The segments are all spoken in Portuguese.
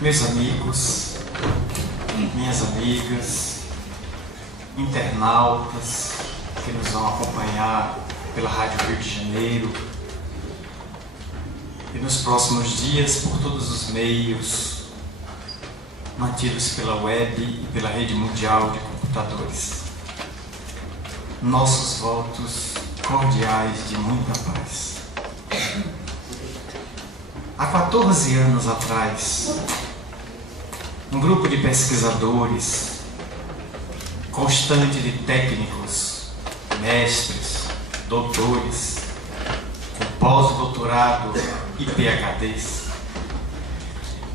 Meus amigos, minhas amigas, internautas que nos vão acompanhar pela Rádio Rio de Janeiro e nos próximos dias por todos os meios mantidos pela web e pela rede mundial de computadores. Nossos votos cordiais de muita paz. Há 14 anos atrás, um grupo de pesquisadores, constante de técnicos, mestres, doutores, com pós-doutorado e PhDs,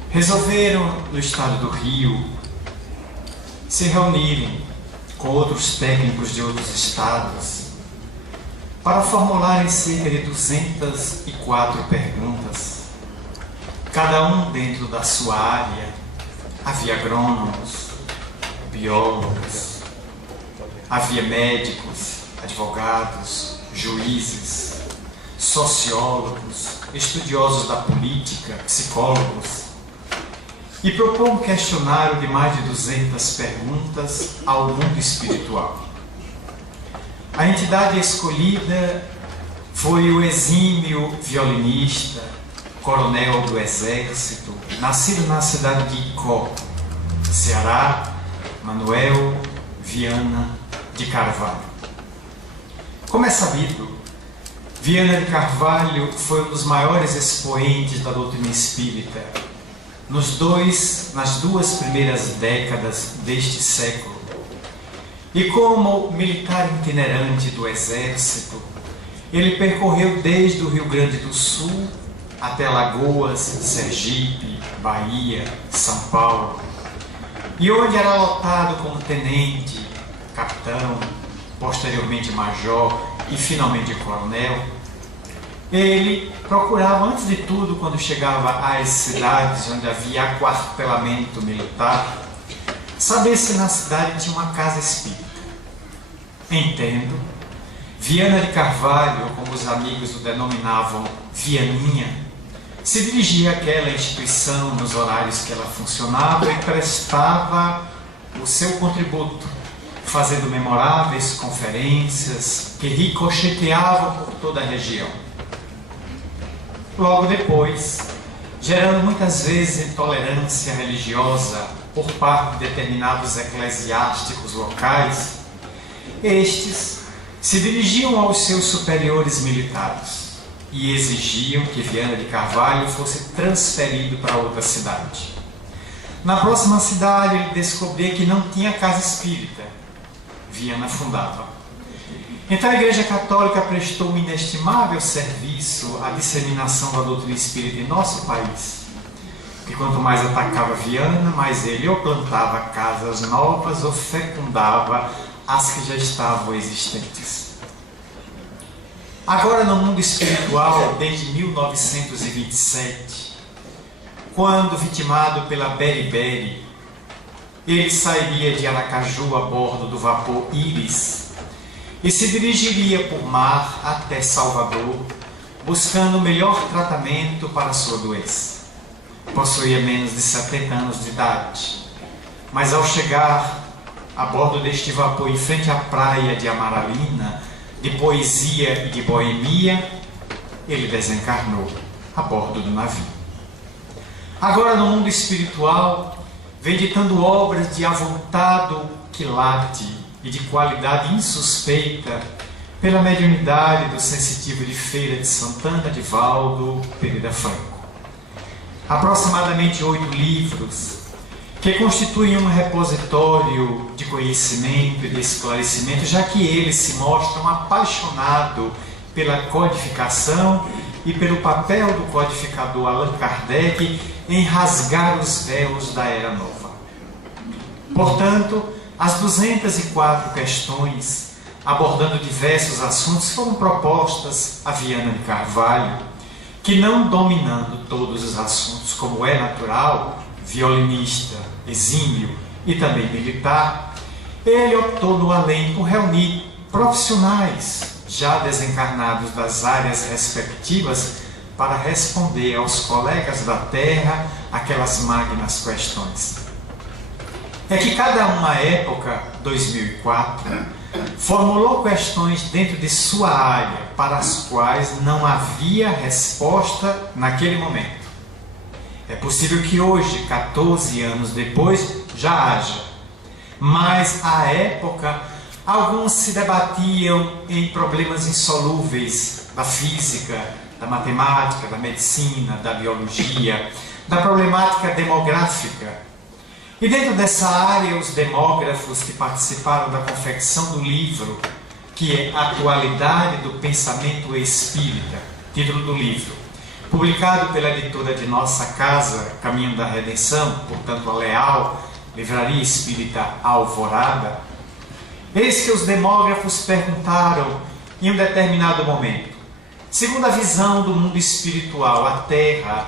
resolveram, no estado do Rio, se reunirem com outros técnicos de outros estados para formularem cerca de 204 perguntas, cada um dentro da sua área. Havia agrônomos, biólogos, havia médicos, advogados, juízes, sociólogos, estudiosos da política, psicólogos, e propôs um questionário de mais de 200 perguntas ao mundo espiritual. A entidade escolhida foi o exímio violinista, coronel do Exército, nascido na cidade de Icó, Ceará, Manuel Viana de Carvalho. Como é sabido, Viana de Carvalho foi um dos maiores expoentes da doutrina espírita nas duas primeiras décadas deste século. E como militar itinerante do Exército, ele percorreu desde o Rio Grande do Sul até Alagoas, Sergipe, Bahia, São Paulo, e onde era lotado como tenente, capitão, posteriormente major e finalmente coronel, ele procurava, antes de tudo, quando chegava às cidades onde havia aquartelamento militar, saber se na cidade tinha uma casa espírita. Entendo, Viana de Carvalho, como os amigos o denominavam Vianinha, se dirigia àquela instituição nos horários que ela funcionava e prestava o seu contributo, fazendo memoráveis conferências que ricocheteavam por toda a região. Logo depois, gerando muitas vezes intolerância religiosa por parte de determinados eclesiásticos locais, estes se dirigiam aos seus superiores militares e exigiam que Viana de Carvalho fosse transferido para outra cidade. Na próxima cidade, ele descobria que não tinha casa espírita. Viana fundava. Então a Igreja Católica prestou um inestimável serviço à disseminação da doutrina espírita em nosso país. Porque quanto mais atacava Viana, mais ele ou plantava casas novas ou fecundava as que já estavam existentes. Agora, no mundo espiritual, desde 1927, quando vitimado pela Beriberi, ele sairia de Aracaju a bordo do vapor Íris e se dirigiria por mar até Salvador, buscando o melhor tratamento para sua doença. Possuía menos de 70 anos de idade, mas ao chegar a bordo deste vapor em frente à praia de Amaralina, de poesia e de boemia, ele desencarnou a bordo do navio. Agora, no mundo espiritual, vem ditando obras de avultado quilate e de qualidade insuspeita pela mediunidade do sensitivo de Feira de Santana, Divaldo Pereira Franco. Aproximadamente 8 livros que constituem um repositório de conhecimento e de esclarecimento, já que ele se mostra um apaixonado pela codificação e pelo papel do codificador Allan Kardec em rasgar os véus da Era Nova. Portanto, as 204 questões, abordando diversos assuntos, foram propostas a Viana de Carvalho, que, não dominando todos os assuntos como é natural, violinista, exímio e também militar, ele optou no além por reunir profissionais já desencarnados das áreas respectivas para responder aos colegas da Terra aquelas magnas questões. É que cada uma época, 2004, formulou questões dentro de sua área para as quais não havia resposta naquele momento. É possível que hoje, 14 anos depois, já haja. Mas, à época, alguns se debatiam em problemas insolúveis da física, da matemática, da medicina, da biologia, da problemática demográfica. E dentro dessa área, os demógrafos que participaram da confecção do livro, que é Atualidade do Pensamento Espírita, título do livro, publicado pela editora de nossa casa, Caminho da Redenção, portanto a Leal, Livraria Espírita Alvorada, eis que os demógrafos perguntaram em um determinado momento: segundo a visão do mundo espiritual, a Terra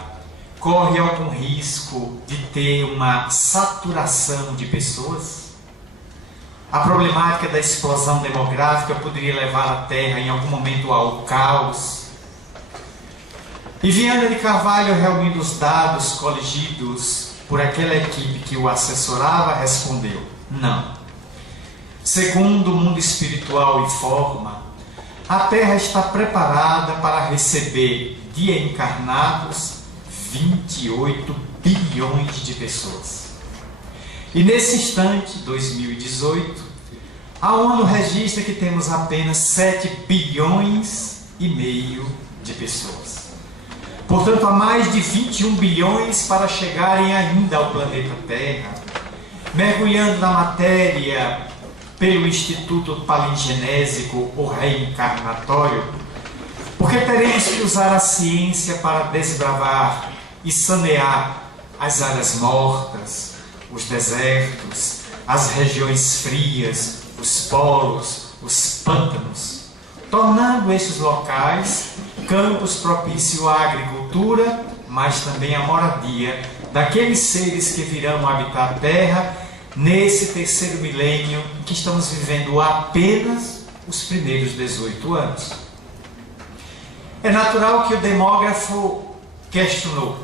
corre algum risco de ter uma saturação de pessoas? A problemática da explosão demográfica poderia levar a Terra em algum momento ao caos? E Viana de Carvalho, reunindo os dados coligidos por aquela equipe que o assessorava, respondeu: não. Segundo o mundo espiritual informa, a Terra está preparada para receber de encarnados 28 bilhões de pessoas. E nesse instante, 2018, a ONU registra que temos apenas 7 bilhões e meio de pessoas. Portanto, há mais de 21 bilhões para chegarem ainda ao planeta Terra. Mergulhando na matéria pelo Instituto Palingenésico ou Reencarnatório, porque teremos que usar a ciência para desbravar e sanear as áreas mortas, os desertos, as regiões frias, os polos, os pântanos, tornando estes locais campos propícios à agricultura, mas também à moradia daqueles seres que virão habitar a Terra nesse terceiro milênio em que estamos vivendo apenas os primeiros 18 anos. É natural que o demógrafo questionou: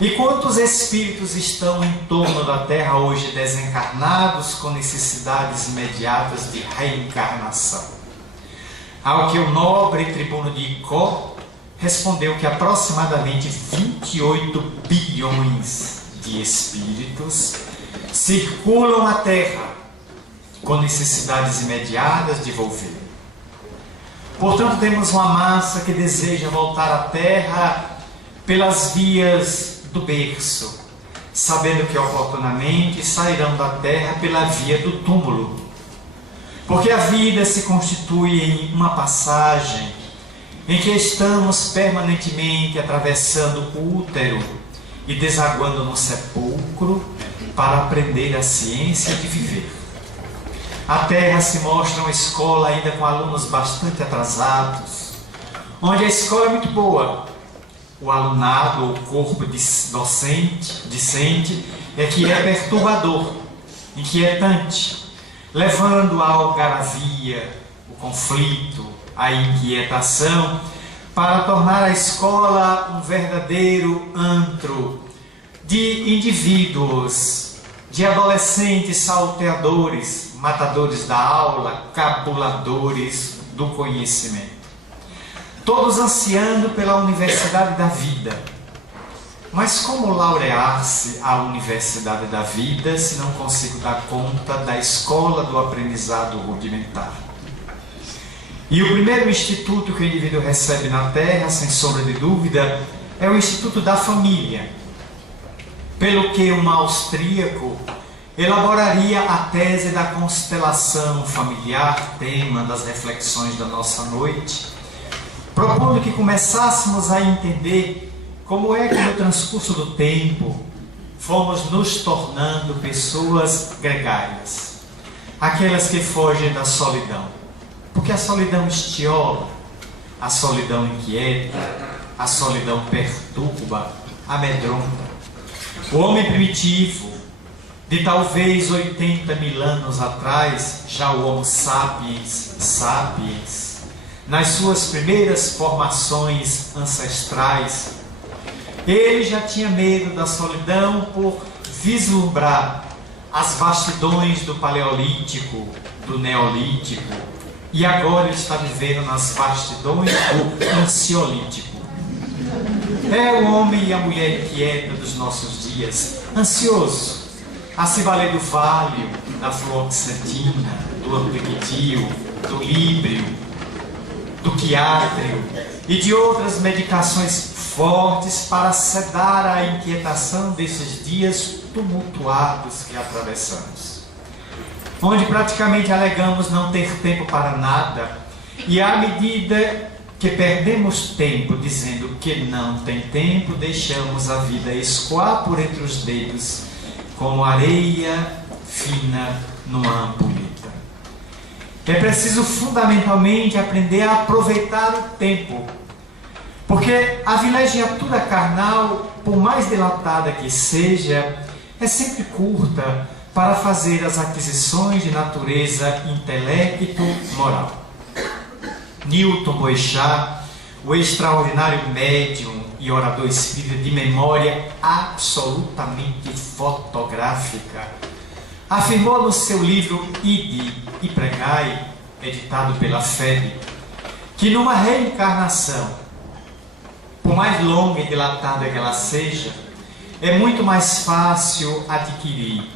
e quantos espíritos estão em torno da Terra hoje desencarnados com necessidades imediatas de reencarnação? Ao que o nobre tribuno de Icó respondeu que aproximadamente 28 bilhões de espíritos circulam a Terra com necessidades imediatas de volver. Portanto, temos uma massa que deseja voltar à Terra pelas vias do berço, sabendo que oportunamente sairão da Terra pela via do túmulo. Porque a vida se constitui em uma passagem em que estamos permanentemente atravessando o útero e desaguando no sepulcro para aprender a ciência de viver. A Terra se mostra uma escola ainda com alunos bastante atrasados, onde a escola é muito boa. O alunado ou corpo discente é que é perturbador, inquietante, levando à algaravia, o conflito, a inquietação, para tornar a escola um verdadeiro antro de indivíduos, de adolescentes salteadores, matadores da aula, cabuladores do conhecimento. Todos ansiando pela universidade da vida. Mas como laurear-se a universidade da vida se não consigo dar conta da escola do aprendizado rudimentar? E o primeiro instituto que o indivíduo recebe na Terra, sem sombra de dúvida, é o Instituto da Família. Pelo que um austríaco elaboraria a tese da constelação familiar, tema das reflexões da nossa noite, propondo que começássemos a entender como é que no transcurso do tempo fomos nos tornando pessoas gregárias, aquelas que fogem da solidão. Porque a solidão estiola, a solidão inquieta, a solidão perturba, amedronta. O homem primitivo, de talvez 80 mil anos atrás, já o Homo sapiens, nas suas primeiras formações ancestrais, ele já tinha medo da solidão por vislumbrar as vastidões do Paleolítico, do Neolítico, e agora ele está vivendo nas vastidões do Ansiolítico. É o homem e a mulher inquieta dos nossos dias, ansioso, a se valer do Valium, da fluoxetina, do ampliquitil, do líbrio, do quiátrio e de outras medicações fortes para sedar a inquietação desses dias tumultuados que atravessamos, onde praticamente alegamos não ter tempo para nada, e à medida que perdemos tempo dizendo que não tem tempo, deixamos a vida escoar por entre os dedos como areia fina numa ampulheta. É preciso fundamentalmente aprender a aproveitar o tempo, porque a vilegiatura carnal, por mais dilatada que seja, é sempre curta para fazer as aquisições de natureza intelecto-moral. Newton Boechat, o extraordinário médium e orador espírita de memória absolutamente fotográfica, afirmou no seu livro Ide e Pregai, editado pela FEB, que numa reencarnação, por mais longa e dilatada que ela seja, é muito mais fácil adquirir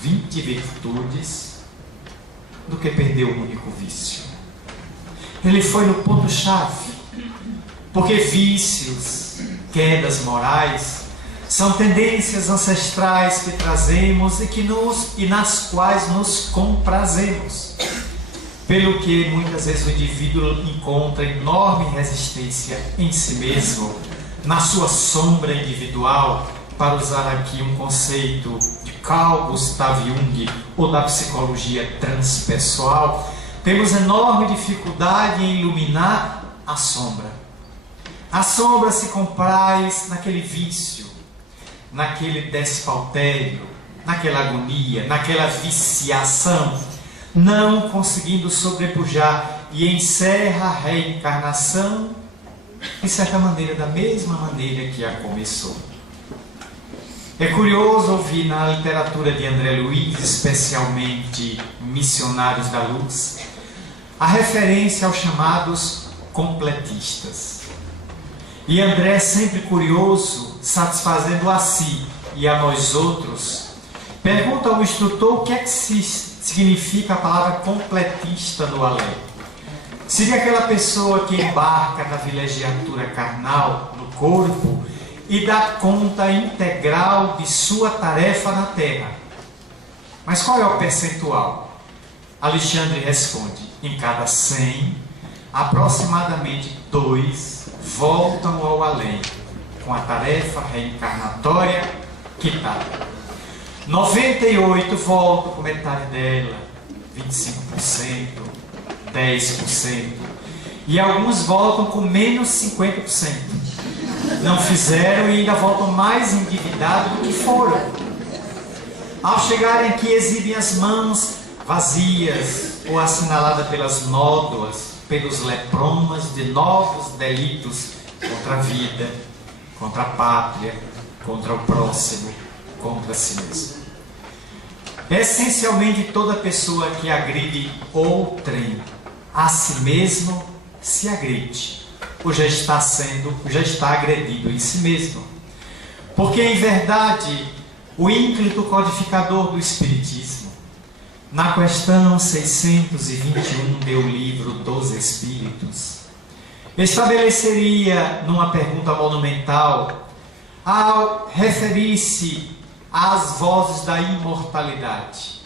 20 virtudes do que perder um único vício. Ele foi no ponto-chave, porque vícios, quedas morais, são tendências ancestrais que trazemos e nas quais nos comprazemos, pelo que muitas vezes o indivíduo encontra enorme resistência em si mesmo, na sua sombra individual, para usar aqui um conceito de Carl Gustav Jung ou da psicologia transpessoal. Temos enorme dificuldade em iluminar a sombra. A sombra se compraz naquele vício, naquele despautério, naquela agonia, naquela viciação, não conseguindo sobrepujar, e encerra a reencarnação, de certa maneira, da mesma maneira que a começou. É curioso ouvir na literatura de André Luiz, especialmente Missionários da Luz, a referência aos chamados completistas. E André, sempre curioso, satisfazendo a si e a nós outros, pergunta ao instrutor o que é que significa a palavra completista no além. Seria aquela pessoa que embarca na vilegiatura carnal, no corpo, e dá conta integral de sua tarefa na terra. Mas qual é o percentual? Alexandre responde: em cada 100, aproximadamente 2 voltam ao além, com a tarefa reencarnatória quitada. 98 voltam com metade dela, 25%, 10%, e alguns voltam com menos 50%. Não fizeram e ainda voltam mais endividados do que foram. Ao chegarem aqui, exibem as mãos vazias ou assinaladas pelas nódoas, pelos lepromas de novos delitos contra a vida, contra a pátria, contra o próximo, contra si mesmo. Essencialmente, toda pessoa que agride outrem, a si mesmo se agride, ou já está agredido em si mesmo. Porque, em verdade, o ínclito codificador do Espiritismo, na questão 621 do livro dos Espíritos, estabeleceria numa pergunta monumental, ao referir-se às vozes da imortalidade: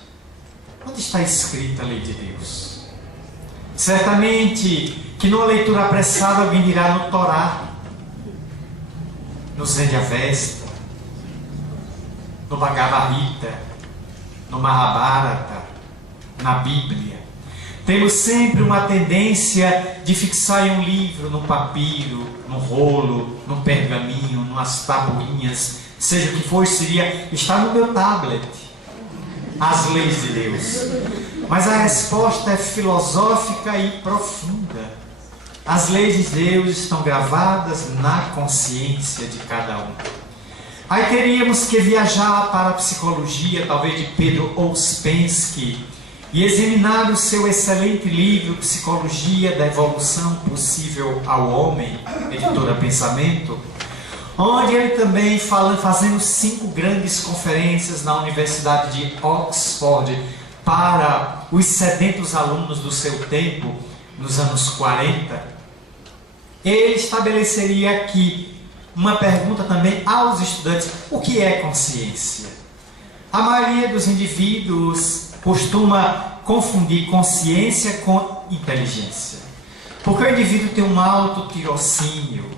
onde está escrita a lei de Deus? Certamente que numa leitura apressada alguém dirá no Torá, no Zen Avesta, no Bhagavad Gita, no Mahabharata, na Bíblia. Temos sempre uma tendência de fixar em um livro, num papiro, num rolo, num pergaminho, numas tabuinhas, seja o que for, seria: está no meu tablet, as leis de Deus. Mas a resposta é filosófica e profunda. As leis de Deus estão gravadas na consciência de cada um. Aí teríamos que viajar para a psicologia, talvez de Pedro Ouspensky, e examinar o seu excelente livro Psicologia da Evolução Possível ao Homem, editora Pensamento, onde ele também fazendo 5 grandes conferências na Universidade de Oxford para os sedentos alunos do seu tempo, nos anos 40, ele estabeleceria aqui uma pergunta também aos estudantes: o que é consciência? A maioria dos indivíduos costuma confundir consciência com inteligência, porque o indivíduo tem um alto tirocínio,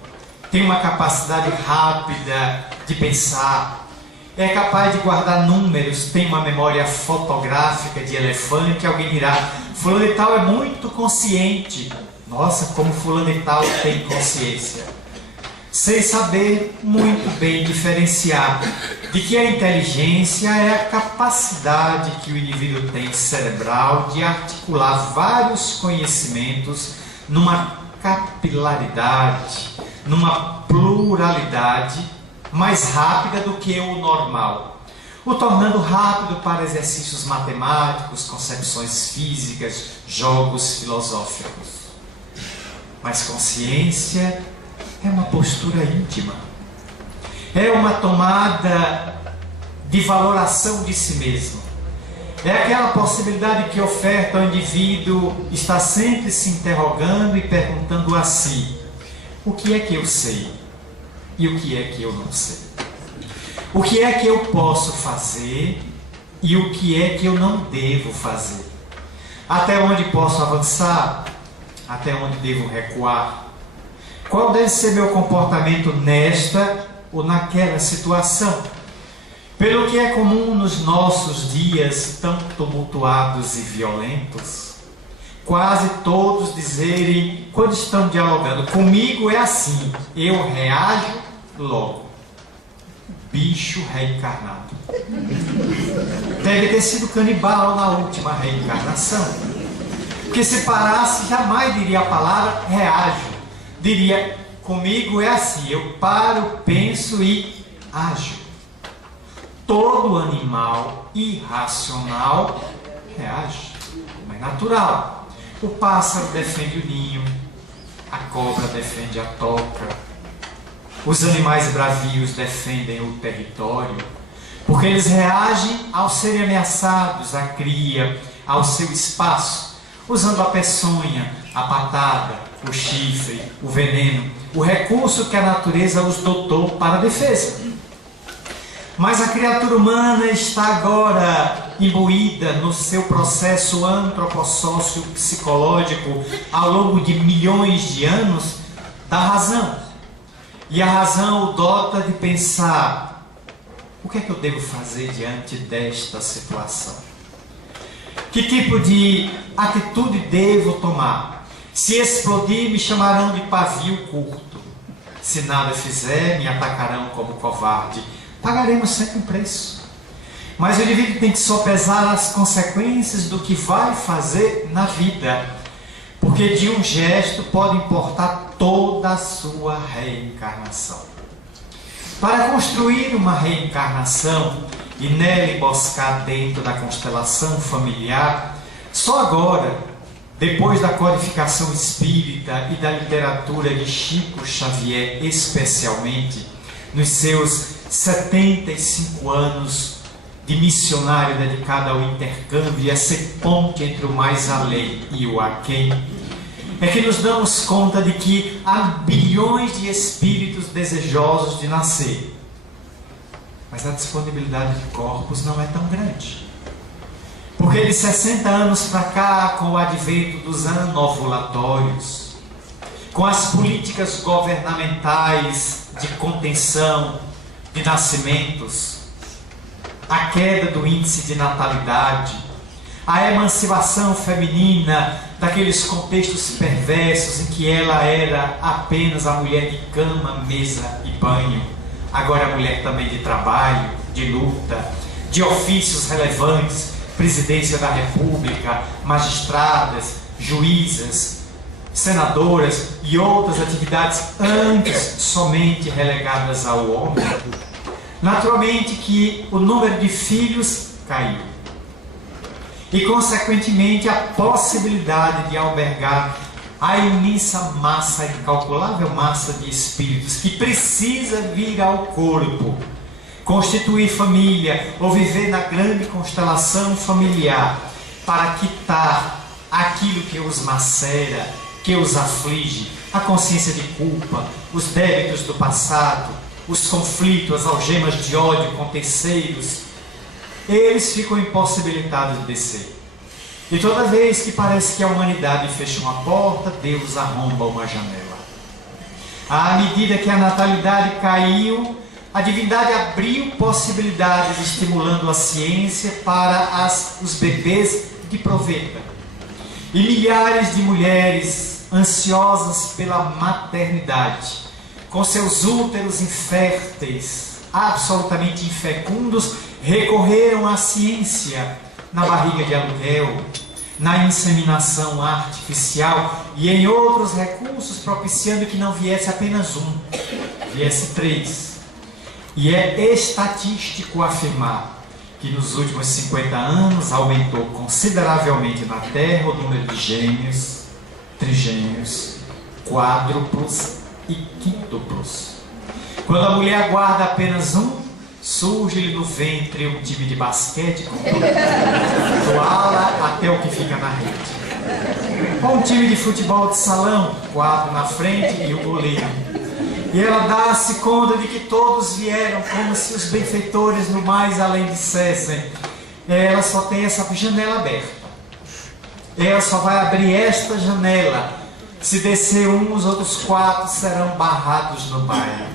tem uma capacidade rápida de pensar, é capaz de guardar números, tem uma memória fotográfica de elefante. Alguém dirá: fulano e tal é muito consciente. Nossa, como fulano e tal tem consciência. Sem saber muito bem diferenciar de que a inteligência é a capacidade que o indivíduo tem cerebral de articular vários conhecimentos numa capilaridade, numa pluralidade mais rápida do que o normal, o tornando rápido para exercícios matemáticos, concepções físicas, jogos filosóficos. Mas consciência é uma postura íntima, é uma tomada de valoração de si mesmo, é aquela possibilidade que oferta ao indivíduo estar sempre se interrogando e perguntando a si: o que é que eu sei e o que é que eu não sei? O que é que eu posso fazer e o que é que eu não devo fazer? Até onde posso avançar? Até onde devo recuar? Qual deve ser meu comportamento nesta ou naquela situação? Pelo que é comum nos nossos dias tão tumultuados e violentos, quase todos dizerem, quando estão dialogando: comigo é assim, eu reajo logo. Bicho reencarnado. Deve ter sido canibal na última reencarnação, porque se parasse jamais diria a palavra reajo, diria: comigo é assim, eu paro, penso e ajo. Todo animal irracional reage, não é natural. O pássaro defende o ninho, a cobra defende a toca, os animais bravios defendem o território, porque eles reagem ao serem ameaçados, à cria, ao seu espaço, usando a peçonha, a patada, o chifre, o veneno, o recurso que a natureza os dotou para a defesa. Mas a criatura humana está agora imbuída no seu processo antropossócio-psicológico ao longo de milhões de anos da razão. E a razão o dota de pensar: o que é que eu devo fazer diante desta situação? Que tipo de atitude devo tomar? Se explodir, me chamarão de pavio curto. Se nada fizer, me atacarão como covarde. Pagaremos sempre um preço. Mas o indivíduo tem que sopesar as consequências do que vai fazer na vida, porque de um gesto pode importar toda a sua reencarnação. Para construir uma reencarnação e nela emboscar dentro da constelação familiar, só agora, depois da codificação espírita e da literatura de Chico Xavier, especialmente, nos seus 75 anos de missionário dedicado ao intercâmbio e a ser ponte entre o mais além e o aquém, é que nos damos conta de que há bilhões de espíritos desejosos de nascer, mas a disponibilidade de corpos não é tão grande. Porque de 60 anos para cá, com o advento dos anovulatórios, com as políticas governamentais de contenção de nascimentos, a queda do índice de natalidade, a emancipação feminina daqueles contextos perversos em que ela era apenas a mulher de cama, mesa e banho, agora a mulher também de trabalho, de luta, de ofícios relevantes, presidência da República, magistradas, juízas, senadoras e outras atividades antes somente relegadas ao homem, naturalmente que o número de filhos caiu. E, consequentemente, a possibilidade de albergar a imensa massa, incalculável massa de espíritos que precisa vir ao corpo, constituir família ou viver na grande constelação familiar para quitar aquilo que os macera, que os aflige, a consciência de culpa, os débitos do passado, os conflitos, as algemas de ódio com terceiros, eles ficam impossibilitados de descer. E toda vez que parece que a humanidade fecha uma porta, Deus arromba uma janela. À medida que a natalidade caiu, a divindade abriu possibilidades, estimulando a ciência para os bebês de proveta. E milhares de mulheres ansiosas pela maternidade, com seus úteros inférteis, absolutamente infecundos, recorreram à ciência na barriga de aluguel, na inseminação artificial e em outros recursos, propiciando que não viesse apenas um, viesse 3. E é estatístico afirmar que nos últimos 50 anos aumentou consideravelmente na Terra o número de gêmeos, trigêmeos, quádruplos e quíntuplos. Quando a mulher aguarda apenas um, surge-lhe no ventre um time de basquete, do ala até o que fica na rede. Ou um time de futebol de salão, 4 na frente e o goleiro. E ela dá-se conta de que todos vieram como se os benfeitores no mais além dissessem: ela só tem essa janela aberta. Ela só vai abrir esta janela. Se descer um, os outros 4 serão barrados no baile.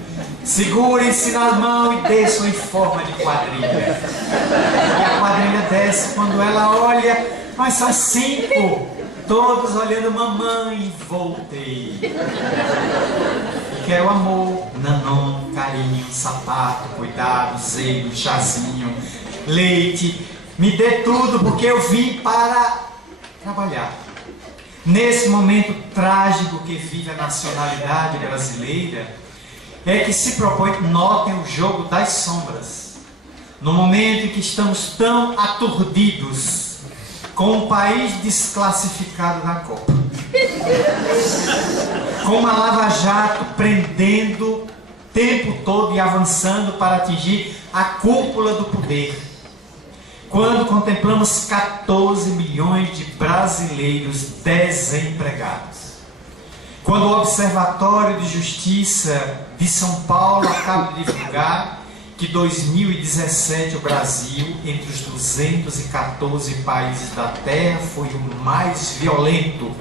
Segurem-se na mão e desçam em forma de quadrilha. E a quadrilha desce quando ela olha, mas são 5, todos olhando: mamãe, voltei. E quero amor, nanon, carinho, sapato, cuidado, zelo, chazinho, leite. Me dê tudo porque eu vim para trabalhar. Nesse momento trágico que vive a nacionalidade brasileira, é que se propõe, notem o jogo das sombras. No momento em que estamos tão aturdidos, com o país desclassificado da Copa, com uma lava-jato prendendo o tempo todo e avançando para atingir a cúpula do poder, quando contemplamos 14 milhões de brasileiros desempregados, quando o Observatório de Justiça de São Paulo acaba de divulgar que 2017 o Brasil, entre os 214 países da Terra, foi o mais violento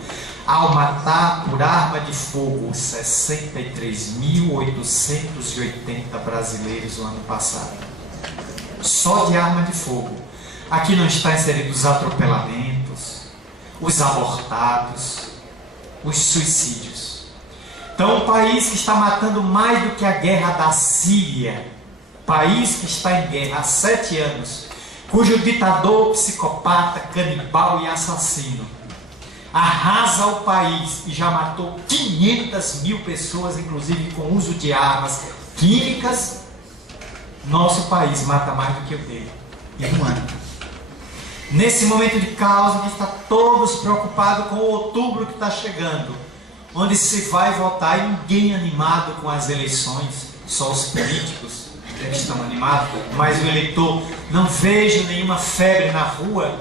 ao matar por arma de fogo 63.880 brasileiros no ano passado. Só de arma de fogo. Aqui não está inserido os atropelamentos, os abortados, os suicídios. Então, um país que está matando mais do que a guerra da Síria, país que está em guerra há 7 anos, cujo ditador, psicopata, canibal e assassino arrasa o país e já matou 500 mil pessoas, inclusive com uso de armas químicas, nosso país mata mais do que o dele em um ano. Nesse momento de caos, a gente está todos preocupados com o outubro que está chegando, onde se vai votar e ninguém animado com as eleições, só os políticos que estão animados, mas o eleitor, não vejo nenhuma febre na rua.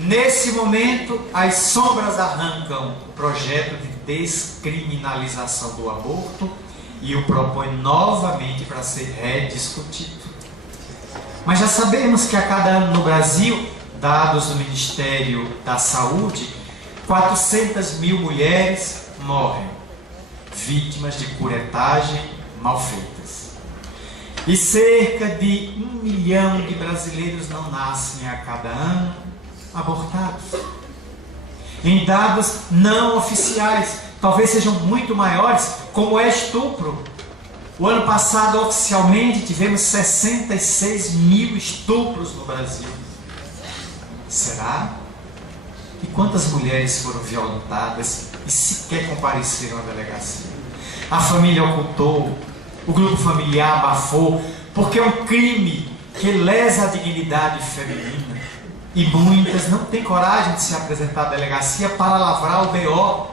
Nesse momento, as sombras arrancam o projeto de descriminalização do aborto e o propõe novamente para ser rediscutido. Mas já sabemos que a cada ano no Brasil, dados do Ministério da Saúde, 400 mil mulheres morrem, vítimas de curetagem mal feitas. E cerca de 1 milhão de brasileiros não nascem a cada ano abortados. Em dados não oficiais, talvez sejam muito maiores, como é estupro. O ano passado, oficialmente, tivemos 66 mil estupros no Brasil. Será? E quantas mulheres foram violentadas e sequer compareceram à delegacia. A família ocultou, o grupo familiar abafou, porque é um crime que lesa a dignidade feminina. E muitas não têm coragem de se apresentar à delegacia para lavrar o BO,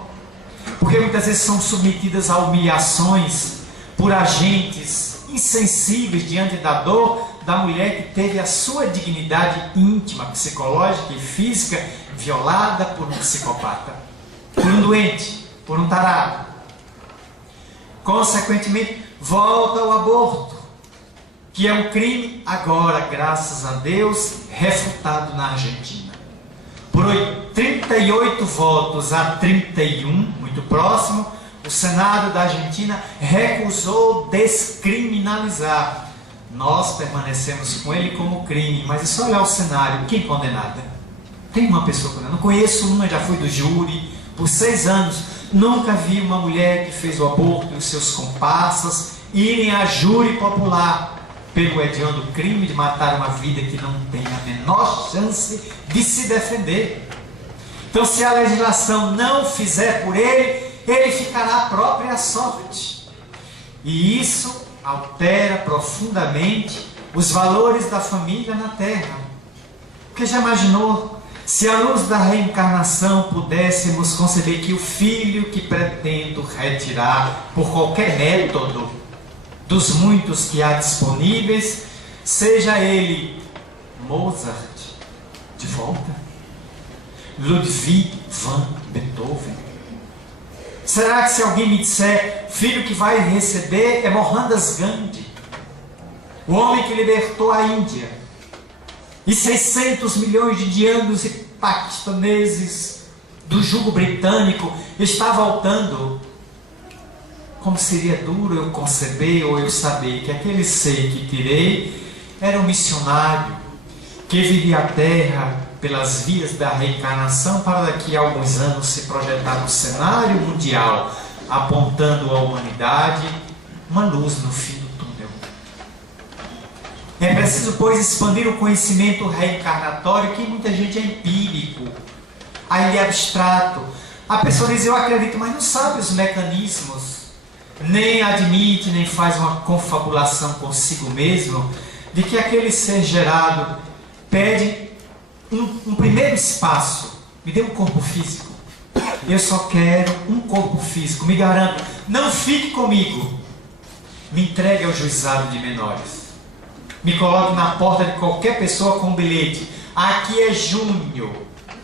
porque muitas vezes são submetidas a humilhações por agentes insensíveis diante da dor da mulher que teve a sua dignidade íntima, psicológica e física violada por um psicopata, por um doente, por um tarado. Consequentemente, volta ao aborto, que é um crime agora, graças a Deus, refutado na Argentina. Por 38 votos a 31, muito próximo, o Senado da Argentina recusou descriminalizar. Nós permanecemos com ele como crime, mas é só olhar o cenário. Quem condenada? Tem uma pessoa condenada. Não conheço uma, já fui do júri por 6 anos. Nunca vi uma mulher que fez o aborto e os seus comparsas irem a júri popular pelo hediondo crime de matar uma vida que não tem a menor chance de se defender. Então, se a legislação não fizer por ele, ele ficará à própria sorte. E isso altera profundamente os valores da família na Terra. Porque já imaginou, se à luz da reencarnação pudéssemos conceber que o filho que pretendo retirar por qualquer método dos muitos que há disponíveis, seja ele Mozart de volta, Ludwig van Beethoven? Será que se alguém me disser, filho que vai receber é Mohandas Gandhi, o homem que libertou a Índia, e 600 milhões de indianos e paquistaneses do jugo britânico está voltando? Como seria duro eu conceber ou eu saber que aquele ser que tirei era um missionário que viria à Terra pelas vias da reencarnação para daqui a alguns anos se projetar no cenário mundial, apontando à humanidade uma luz no fim do túnel. É preciso, pois, expandir o conhecimento reencarnatório, que muita gente é empírico, aí é abstrato. A pessoa diz, eu acredito, mas não sabe os mecanismos, nem admite, nem faz uma confabulação consigo mesmo, de que aquele ser gerado pede um primeiro espaço. Me dê um corpo físico. Eu só quero um corpo físico. Me garanto, não fique comigo. Me entregue ao juizado de menores. Me coloque na porta de qualquer pessoa com um bilhete. Aqui é Júnior.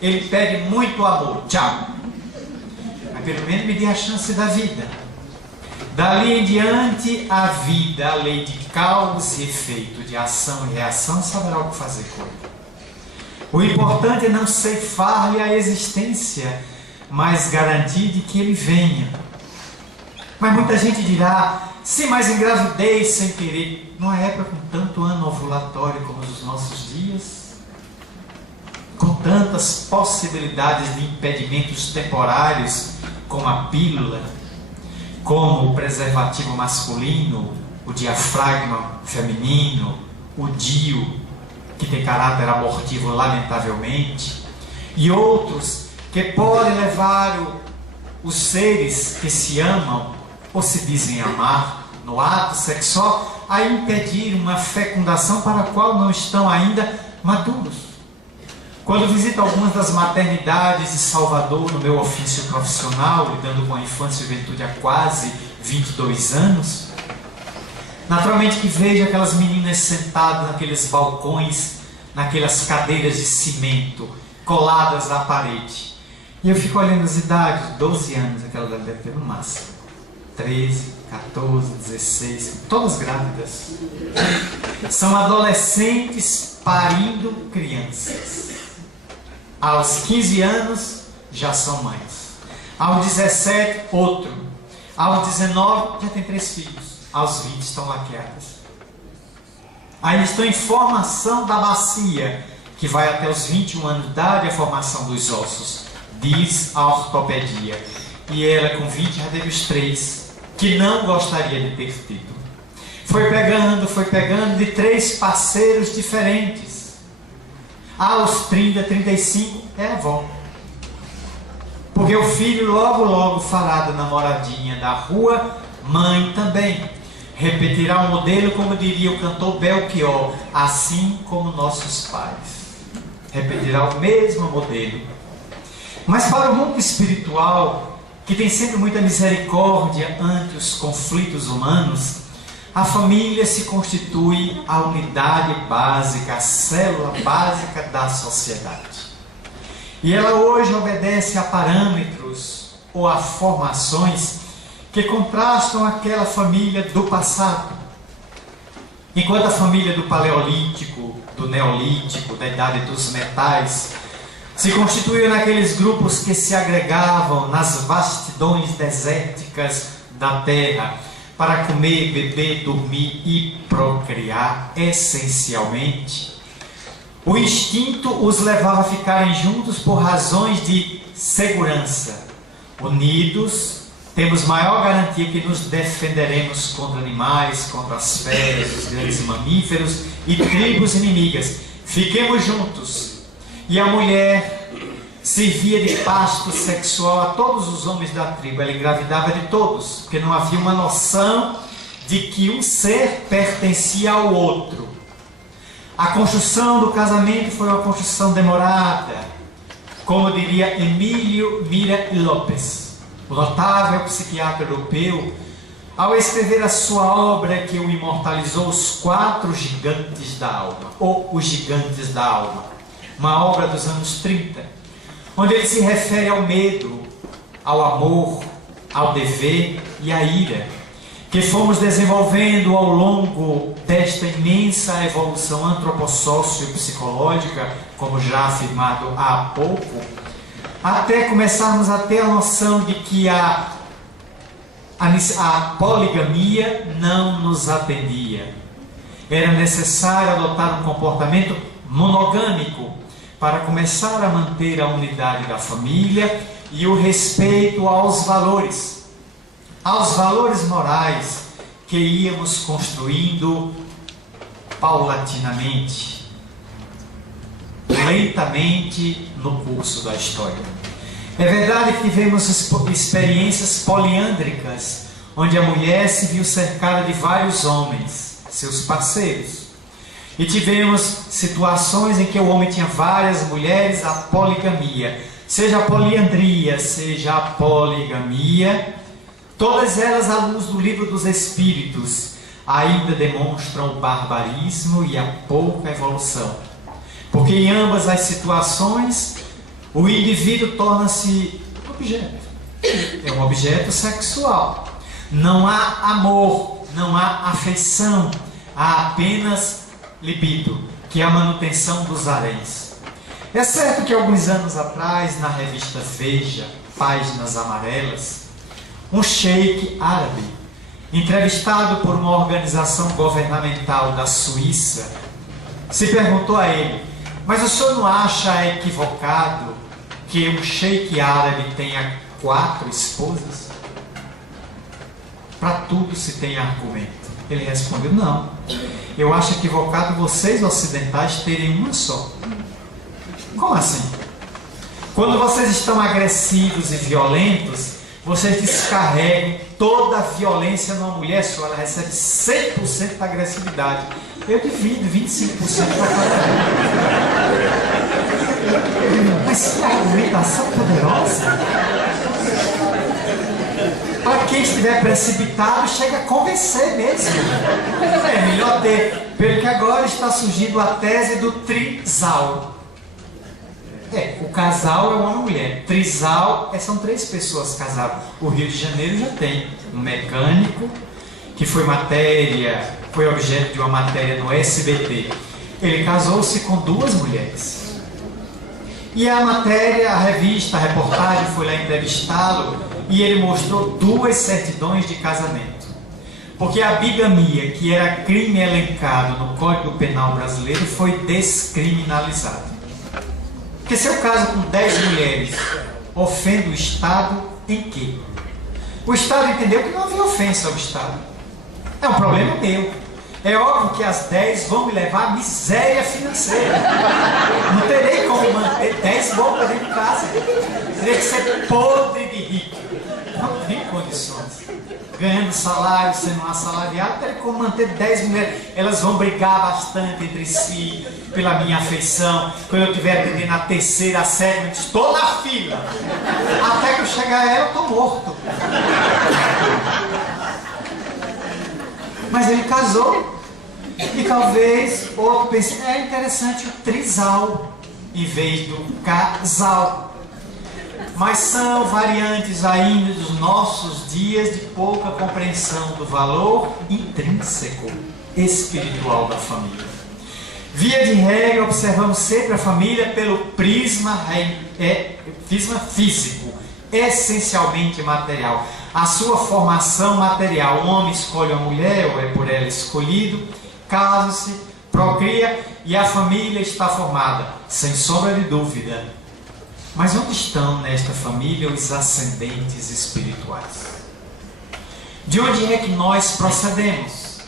Ele pede muito amor. Tchau. Mas pelo menos me dê a chance da vida. Dali em diante, a vida, a lei de causa e efeito, de ação e reação, saberá o que fazer com ele. O importante é não ceifar-lhe a existência, mas garantir de que ele venha. Mas muita gente dirá, sim, mas engravidez sem querer. Numa época com tanto ano ovulatório como os nossos dias, com tantas possibilidades de impedimentos temporários, como a pílula, como o preservativo masculino, o diafragma feminino, o DIU, que tem caráter abortivo lamentavelmente, e outros que podem levar os seres que se amam ou se dizem amar no ato sexual a impedir uma fecundação para a qual não estão ainda maduros. Quando visito algumas das maternidades de Salvador no meu ofício profissional, lidando com a infância e juventude há quase 22 anos, naturalmente que vejo aquelas meninas sentadas naqueles balcões, naquelas cadeiras de cimento, coladas na parede. E eu fico olhando as idades, 12 anos, aquela deve ter no máximo. 13, 14, 16, todas grávidas. São adolescentes parindo crianças. Aos 15 anos, já são mães. Aos 17, outro. Aos 19, já tem 3 filhos. Aos 20, estão laqueadas. Ainda estão em formação da bacia, que vai até os 21 anos de idade, a formação dos ossos, diz a ortopedia. E ela, com 20, já teve os 3, que não gostaria de ter tido. Foi pegando de 3 parceiros diferentes. Aos 30, 35, é avó. Porque o filho logo logo fará da namoradinha da rua mãe também. Repetirá o modelo, como diria o cantor Belchior, assim como nossos pais. Repetirá o mesmo modelo. Mas para o mundo espiritual, que tem sempre muita misericórdia ante os conflitos humanos, a família se constitui a unidade básica, a célula básica da sociedade. E ela hoje obedece a parâmetros ou a formações que contrastam aquela família do passado. Enquanto a família do Paleolítico, do Neolítico, da Idade dos Metais, se constituía naqueles grupos que se agregavam nas vastidões desérticas da terra para comer, beber, dormir e procriar, essencialmente, o instinto os levava a ficarem juntos por razões de segurança. Unidos, temos maior garantia que nos defenderemos contra animais, contra as feras, os grandes mamíferos e tribos inimigas. Fiquemos juntos. E a mulher servia de pasto sexual a todos os homens da tribo. Ela engravidava de todos, porque não havia uma noção de que um ser pertencia ao outro. A construção do casamento foi uma construção demorada, como diria Emílio Mira Lopes, o notável psiquiatra europeu, ao escrever a sua obra que o imortalizou, Os Quatro Gigantes da Alma, ou Os Gigantes da Alma, uma obra dos anos 30, onde ele se refere ao medo, ao amor, ao dever e à ira, que fomos desenvolvendo ao longo desta imensa evolução antropossócio-psicológica, como já afirmado há pouco, até começarmos a ter a noção de que a poligamia não nos atendia. Era necessário adotar um comportamento monogâmico para começar a manter a unidade da família e o respeito aos valores morais que íamos construindo paulatinamente, lentamente no curso da história. É verdade que tivemos experiências poliândricas, onde a mulher se viu cercada de vários homens, seus parceiros. E tivemos situações em que o homem tinha várias mulheres, a poligamia. Seja a poliandria, seja a poligamia, todas elas, à luz do livro dos Espíritos, ainda demonstram o barbarismo e a pouca evolução. Porque em ambas as situações, o indivíduo torna-se objeto. É um objeto sexual. Não há amor, não há afeição, há apenas libido, que é a manutenção dos haréns. É certo que alguns anos atrás, na revista Veja, páginas amarelas, um sheik árabe, entrevistado por uma organização governamental da Suíça, se perguntou a ele: mas o senhor não acha equivocado que um sheik árabe tenha 4 esposas? Para tudo se tem argumento. Ele respondeu: não, eu acho equivocado vocês ocidentais terem uma só. Como assim? Quando vocês estão agressivos e violentos, vocês descarregam toda a violência numa mulher só. Ela recebe 100% da agressividade. Eu divido 25% para cada um. Mas que argumentação poderosa! Para quem estiver precipitado, chega a convencer mesmo. É melhor ter, pelo que agora está surgindo a tese do trisal. O casal é uma mulher. Trisal são 3 pessoas casadas. O Rio de Janeiro já tem um mecânico que foi objeto de uma matéria no SBT. Ele casou-se com 2 mulheres. E a matéria, a revista, a reportagem foi lá entrevistá-lo e ele mostrou 2 certidões de casamento. Porque a bigamia, que era crime elencado no Código Penal brasileiro, foi descriminalizada. Porque se eu caso com 10 mulheres, ofendo o Estado em quê? O Estado entendeu que não havia ofensa ao Estado. É um problema meu. É óbvio que as 10 vão me levar à miséria financeira. Não terei como manter 10 bocas dentro de casa. Teria que ser podre de rico. Não tem condições. Ganhando salário, sendo um assalariado, teria como manter 10 mulheres. Elas vão brigar bastante entre si pela minha afeição. Quando eu estiver atendendo a terceira, a sétima, eu estou na fila. Até que eu chegar a ela, eu estou morto. Mas ele casou. E talvez outro pense, é interessante o trisal em vez do casal. Mas são variantes ainda dos nossos dias de pouca compreensão do valor intrínseco espiritual da família. Via de regra, observamos sempre a família pelo prisma físico, essencialmente material. A sua formação material, o homem escolhe uma mulher ou é por ela escolhido, casa-se, procria e a família está formada, sem sombra de dúvida. Mas onde estão nesta família os ascendentes espirituais? De onde é que nós procedemos?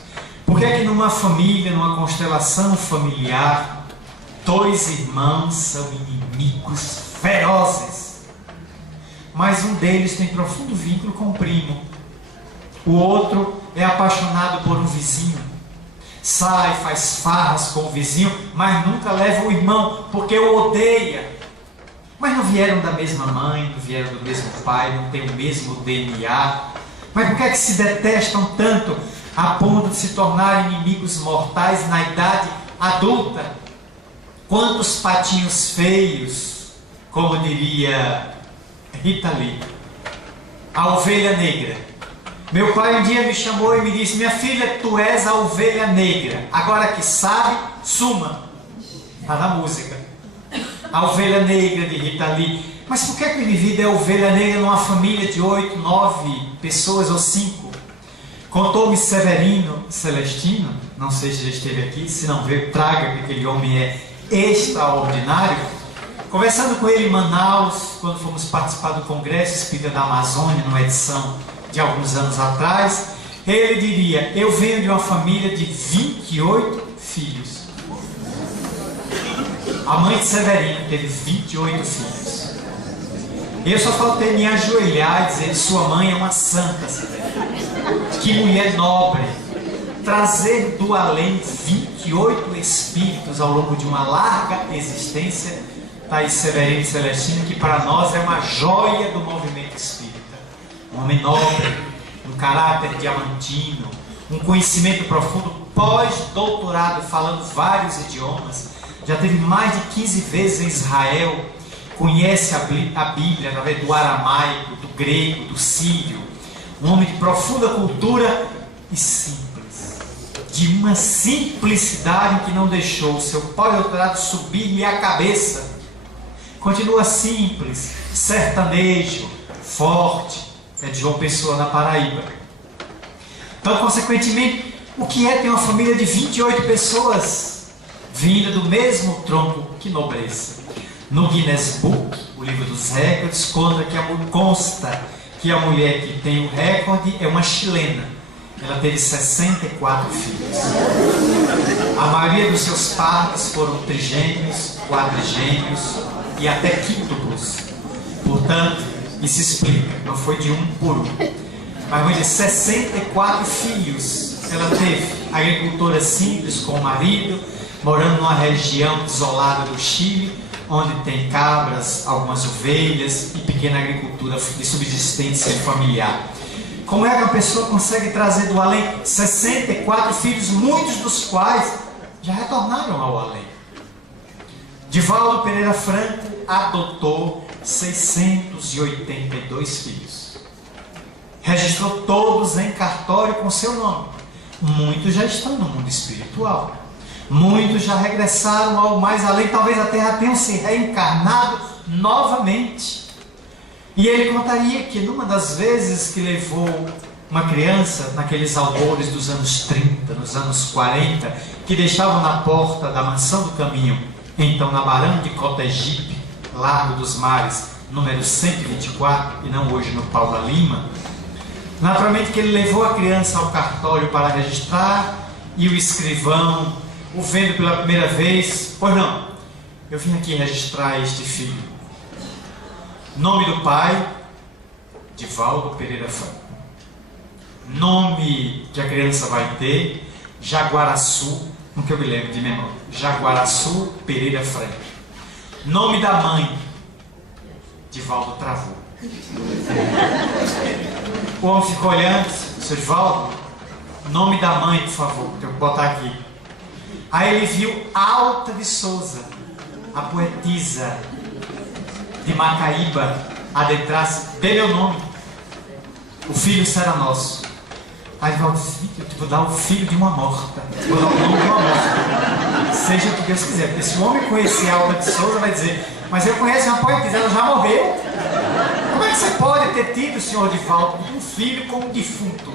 Por que é que numa família, numa constelação familiar, dois irmãos são inimigos ferozes? Mas um deles tem profundo vínculo com o primo. O outro é apaixonado por um vizinho. Sai, faz farras com o vizinho, mas nunca leva o irmão, porque o odeia. Mas não vieram da mesma mãe, não vieram do mesmo pai, não têm o mesmo DNA. Mas por que é que se detestam tanto a ponto de se tornarem inimigos mortais na idade adulta? Quantos patinhos feios, como diria Rita Lee, a ovelha negra. Meu pai um dia me chamou e me disse: minha filha, tu és a ovelha negra, agora que sabe, suma. Está na música. A ovelha negra de Rita Lee. Mas por que o indivíduo é ovelha negra numa família de 8, 9 pessoas ou 5? Contou-me Severino Celestino, não sei se já esteve aqui, se não veio, traga, porque aquele homem é extraordinário. Conversando com ele em Manaus, quando fomos participar do Congresso Espírita da Amazônia, numa edição de alguns anos atrás, ele diria: eu venho de uma família de 28 filhos. A mãe de Severino teve 28 filhos. Eu só faltei me ajoelhar e dizer: sua mãe é uma santa, Severino. Que mulher nobre. Trazer do além 28 espíritos ao longo de uma larga existência. Está aí Severino Celestino, que para nós é uma joia do movimento espírita. Um homem nobre, um caráter diamantino, um conhecimento profundo, pós-doutorado, falando vários idiomas. Já teve mais de 15 vezes em Israel, conhece a Bíblia através do aramaico, do grego, do sírio. Um homem de profunda cultura e simples, de uma simplicidade que não deixou o seu pós-doutorado subir-lhe a cabeça. Continua simples, sertanejo, forte, é de João Pessoa, na Paraíba. Então, consequentemente, o que é ter uma família de 28 pessoas vinda do mesmo tronco? Que nobreza. No Guinness Book, o livro dos recordes, consta que a mulher que tem o recorde é uma chilena. Ela teve 64 filhos. A maioria dos seus partos foram trigêmeos, quadrigêmeos e até quíntuplos. Portanto, isso explica, não foi de um por um. Mas vamos dizer, 64 filhos ela teve. Agricultora simples com o marido, morando numa região isolada do Chile, onde tem cabras, algumas ovelhas e pequena agricultura de subsistência familiar. Como é que uma pessoa consegue trazer do além 64 filhos, muitos dos quais já retornaram ao além? Divaldo Pereira Franco adotou 682 filhos. Registrou todos em cartório com seu nome. Muitos já estão no mundo espiritual. Muitos já regressaram ao mais além, talvez até já tenham se reencarnado novamente. E ele contaria que numa das vezes que levou uma criança, naqueles albores dos anos 30, nos anos 40, que deixavam na porta da Mansão do Caminho, então na Barão de Cotegipe, Largo dos Mares, número 124, e não hoje no Paula Lima, naturalmente que ele levou a criança ao cartório para registrar, e o escrivão, o vendo pela primeira vez. Pois não, eu vim aqui registrar este filho. Nome do pai, Divaldo Pereira Franco. Nome que a criança vai ter, Jaguaraçu, não que eu me lembro de memória, Jaguaraçu Pereira Franco. Nome da mãe, Divaldo travou. O homem ficou olhando, seu Divaldo, nome da mãe, por favor, que eu vou botar aqui. Aí ele viu Alta de Souza, a poetisa de Macaíba, adentrar-se, dê meu nome, o filho será nosso. Aí Divaldo disse, eu vou dar o filho de uma morta, vou dar o nome de uma morta, seja o que Deus quiser. Porque se o homem conhecer Alta de Souza, vai dizer, mas eu conheço uma poetisa, ela já morreu. Como é que você pode ter tido, senhor Divaldo, um filho como defunto?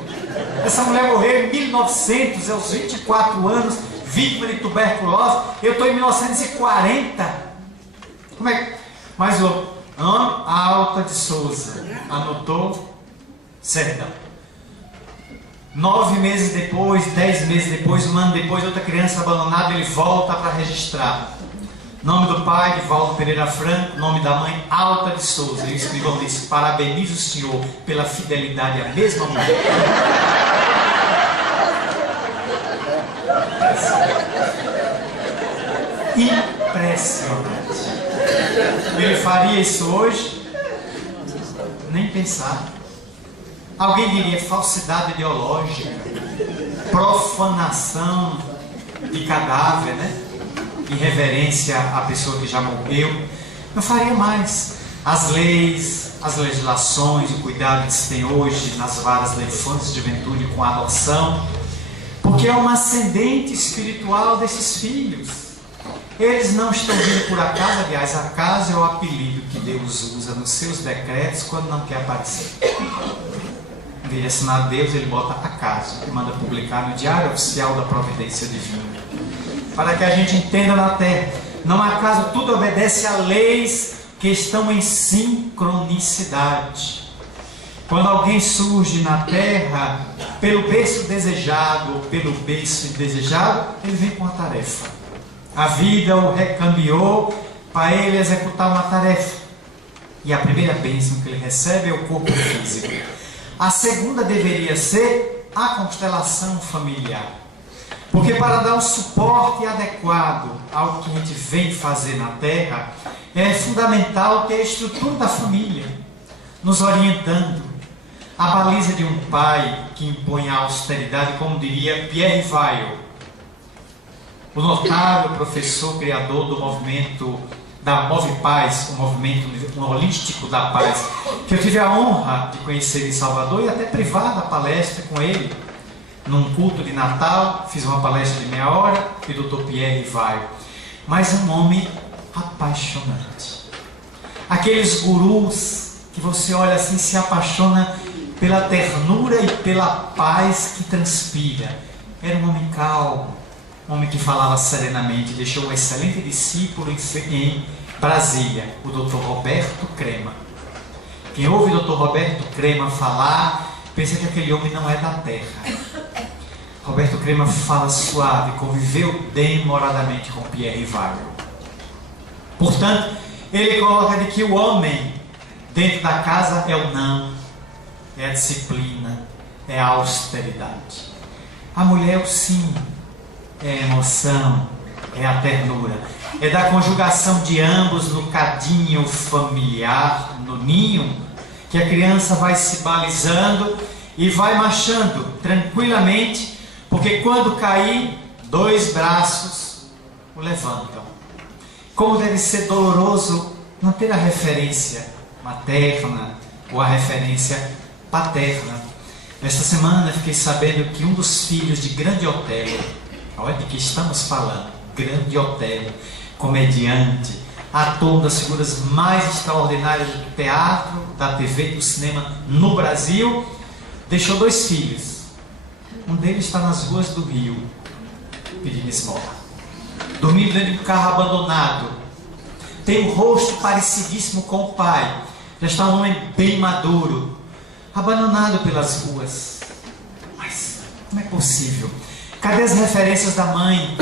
Essa mulher morreu em 1900, aos 24 anos, vítima de tuberculose. Eu estou em 1940. Como é que... Mas o nome, Alta de Souza, anotou, Serdão. 9 meses depois, 10 meses depois, um ano depois, outra criança abandonada, ele volta para registrar. Nome do pai, Divaldo Pereira Franco. Nome da mãe, Alta de Souza. E o escrivão disse, parabenizo o senhor pela fidelidade à mesma mulher. Impressionante. Ele faria isso hoje? Nem pensar. Alguém diria falsidade ideológica, profanação de cadáver, né? Irreverência à pessoa que já morreu. Não faria mais. As leis, as legislações, o cuidado que se tem hoje nas varas da infância e juventude com a adoção, porque é uma ascendente espiritual desses filhos. Eles não estão vindo por acaso, aliás, acaso é o apelido que Deus usa nos seus decretos quando não quer aparecer. Em vez de assinar Deus, ele bota acaso e manda publicar no Diário Oficial da Providência Divina. Para que a gente entenda na terra, não há acaso, tudo obedece a leis que estão em sincronicidade. Quando alguém surge na terra, pelo berço desejado ou pelo berço indesejado, ele vem com uma tarefa. A vida o recambiou para ele executar uma tarefa. E a primeira bênção que ele recebe é o corpo físico. A segunda deveria ser a constelação familiar. Porque para dar o suporte adequado ao que a gente vem fazer na Terra, é fundamental ter a estrutura da família, nos orientando. A baliza de um pai que impõe a austeridade, como diria Pierre Weil, o notável professor criador do movimento da Move Paz, o movimento holístico da paz, que eu tive a honra de conhecer em Salvador e até privada a palestra com ele. Num culto de Natal, fiz uma palestra de meia hora, e o Dr. Pierre Weil. Mas um homem apaixonante. Aqueles gurus que você olha assim, se apaixona pela ternura e pela paz que transpira. Era um homem calmo, um homem que falava serenamente, deixou um excelente discípulo em Brasília, o Dr. Roberto Crema. Quem ouve o Dr. Roberto Crema falar, pensa que aquele homem não é da terra. Roberto Crema fala suave, conviveu demoradamente com Pierre Weil. Portanto, ele coloca de que o homem dentro da casa é o não, é a disciplina, é a austeridade. A mulher é o sim, é a emoção, é a ternura, é da conjugação de ambos no cadinho familiar, no ninho, que a criança vai se balizando e vai marchando tranquilamente. Porque quando cair, 2 braços o levantam. Como deve ser doloroso não ter a referência materna ou a referência paterna. Nesta semana fiquei sabendo que um dos filhos de Grande Otelo, olha de que estamos falando, Grande Otelo, comediante, ator, uma das figuras mais extraordinárias do teatro, da TV e do cinema no Brasil, deixou 2 filhos. Um deles está nas ruas do Rio, pedindo esmola, dormindo dentro de um carro abandonado. Tem um rosto parecidíssimo com o pai. Já está um homem bem maduro, abandonado pelas ruas. Mas como é possível? Cadê as referências da mãe?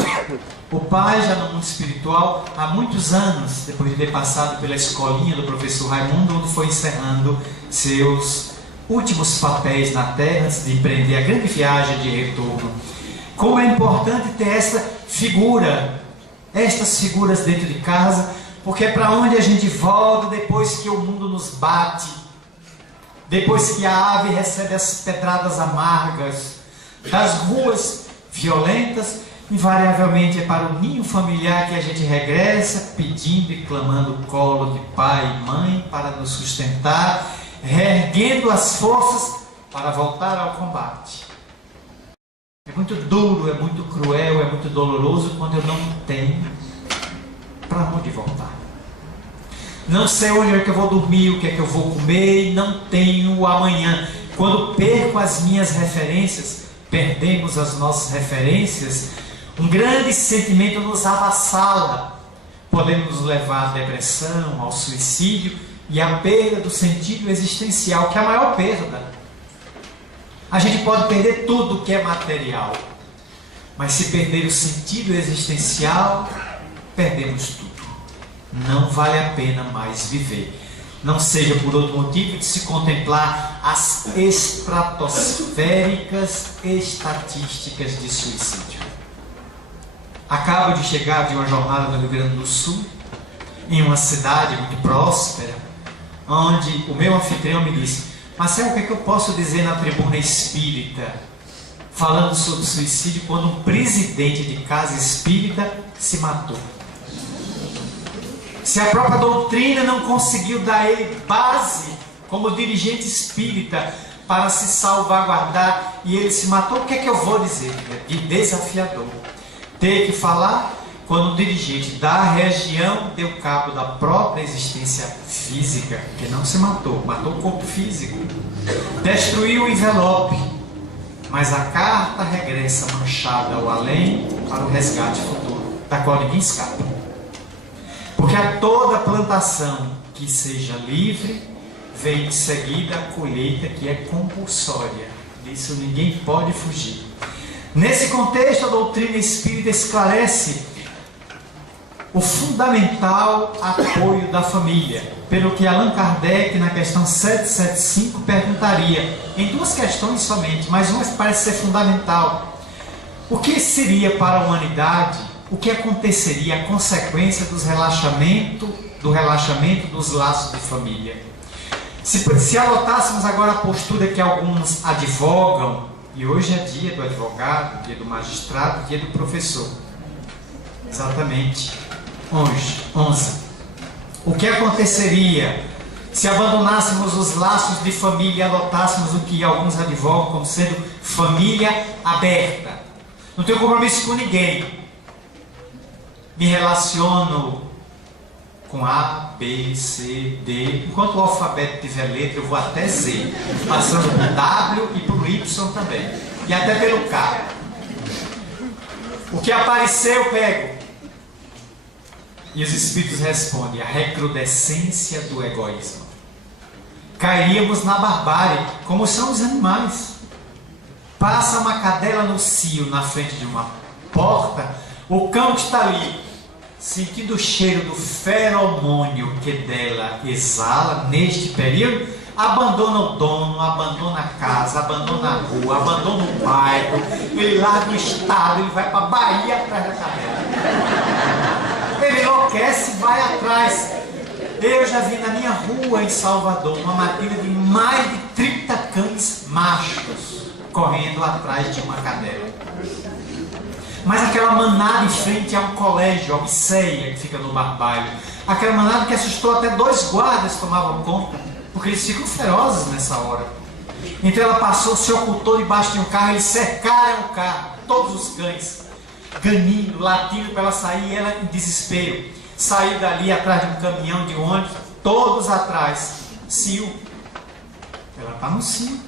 O pai, já no mundo espiritual, há muitos anos, depois de ter passado pela escolinha do professor Raimundo, onde foi encerrando seus últimos papéis na Terra, antes de empreender a grande viagem de retorno. Como é importante ter esta figura, estas figuras dentro de casa, porque é para onde a gente volta depois que o mundo nos bate, depois que a ave recebe as pedradas amargas das ruas violentas. Invariavelmente é para o ninho familiar que a gente regressa, pedindo e clamando o colo de pai e mãe para nos sustentar, reerguendo as forças para voltar ao combate. É muito duro, é muito cruel, é muito doloroso quando eu não tenho para onde voltar. Não sei onde é que eu vou dormir, o que é que eu vou comer, e não tenho o amanhã. Quando perco as minhas referências, perdemos as nossas referências, um grande sentimento nos avassala. Podemos nos levar à depressão, ao suicídio e à perda do sentido existencial, que é a maior perda. A gente pode perder tudo que é material, mas se perder o sentido existencial, perdemos tudo. Não vale a pena mais viver. Não seja por outro motivo de se contemplar as estratosféricas estatísticas de suicídio. Acabo de chegar de uma jornada no Rio Grande do Sul, em uma cidade muito próspera, onde o meu anfitrião me disse: Marcelo, o que é que eu posso dizer na tribuna espírita, falando sobre suicídio, quando um presidente de casa espírita se matou? Se a própria doutrina não conseguiu dar a ele base como dirigente espírita para se salvaguardar e ele se matou, o que é que eu vou dizer? De desafiador. Ter que falar quando o dirigente da região deu cabo da própria existência física, que não se matou, matou o corpo físico, destruiu o envelope, mas a carta regressa manchada ao além para o resgate futuro, da qual ninguém escapa. Porque a toda plantação que seja livre, vem de seguida a colheita que é compulsória. Disso ninguém pode fugir. Nesse contexto, a doutrina espírita esclarece o fundamental apoio da família, pelo que Allan Kardec, na questão 775, perguntaria, em duas questões somente, mas uma parece ser fundamental: o que seria para a humanidade, o que aconteceria, a consequência do relaxamento dos laços de família? Se adotássemos agora a postura que alguns advogam, e hoje é dia do advogado, dia do magistrado, dia do professor, exatamente, hoje, 11. O que aconteceria se abandonássemos os laços de família e adotássemos o que alguns advogam como sendo família aberta? Não tenho compromisso com ninguém, me relaciono com A, B, C, D. Enquanto o alfabeto tiver letra, eu vou até Z, passando por W e por Y também, e até pelo K. O que aparecer eu pego. E os espíritos respondem: a recrudescência do egoísmo. Cairíamos na barbárie, como são os animais. Passa uma cadela no cio na frente de uma porta, o cão que está ali, sentindo o cheiro do feromônio que dela exala neste período, abandona o dono, abandona a casa, abandona a rua, abandona o bairro, ele larga o estado, ele vai para a Bahia atrás da cadela. Ele enlouquece e vai atrás. Eu já vi na minha rua em Salvador uma matilha de mais de 30 cães machos correndo atrás de uma cadela. Mas aquela manada em frente a um colégio, a Obséia, que fica no Barbalho, aquela manada que assustou até 2 guardas tomavam conta, porque eles ficam ferozes nessa hora. Então ela passou, se ocultou debaixo de um carro, eles cercaram o carro, todos os cães, ganindo, latindo para ela sair, e ela em desespero. Saiu dali atrás de um caminhão, de um ônibus, todos atrás. Cio. Ela está no cio.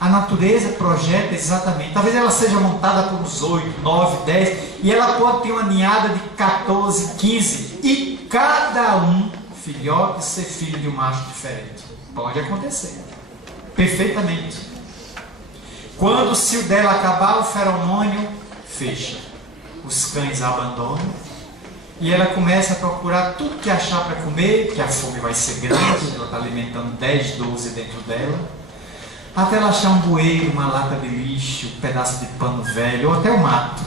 A natureza projeta exatamente. Talvez ela seja montada por uns 8, 9, 10, e ela pode ter uma ninhada de 14, 15, e cada um filhote ser filho de um macho diferente. Pode acontecer. Perfeitamente. Quando o cio dela acabar, o feromônio fecha. Os cães a abandonam e ela começa a procurar tudo que achar para comer, que a fome vai ser grande, ela está alimentando 10, 12 dentro dela, até ela achar um bueiro, uma lata de lixo, um pedaço de pano velho, ou até o mato,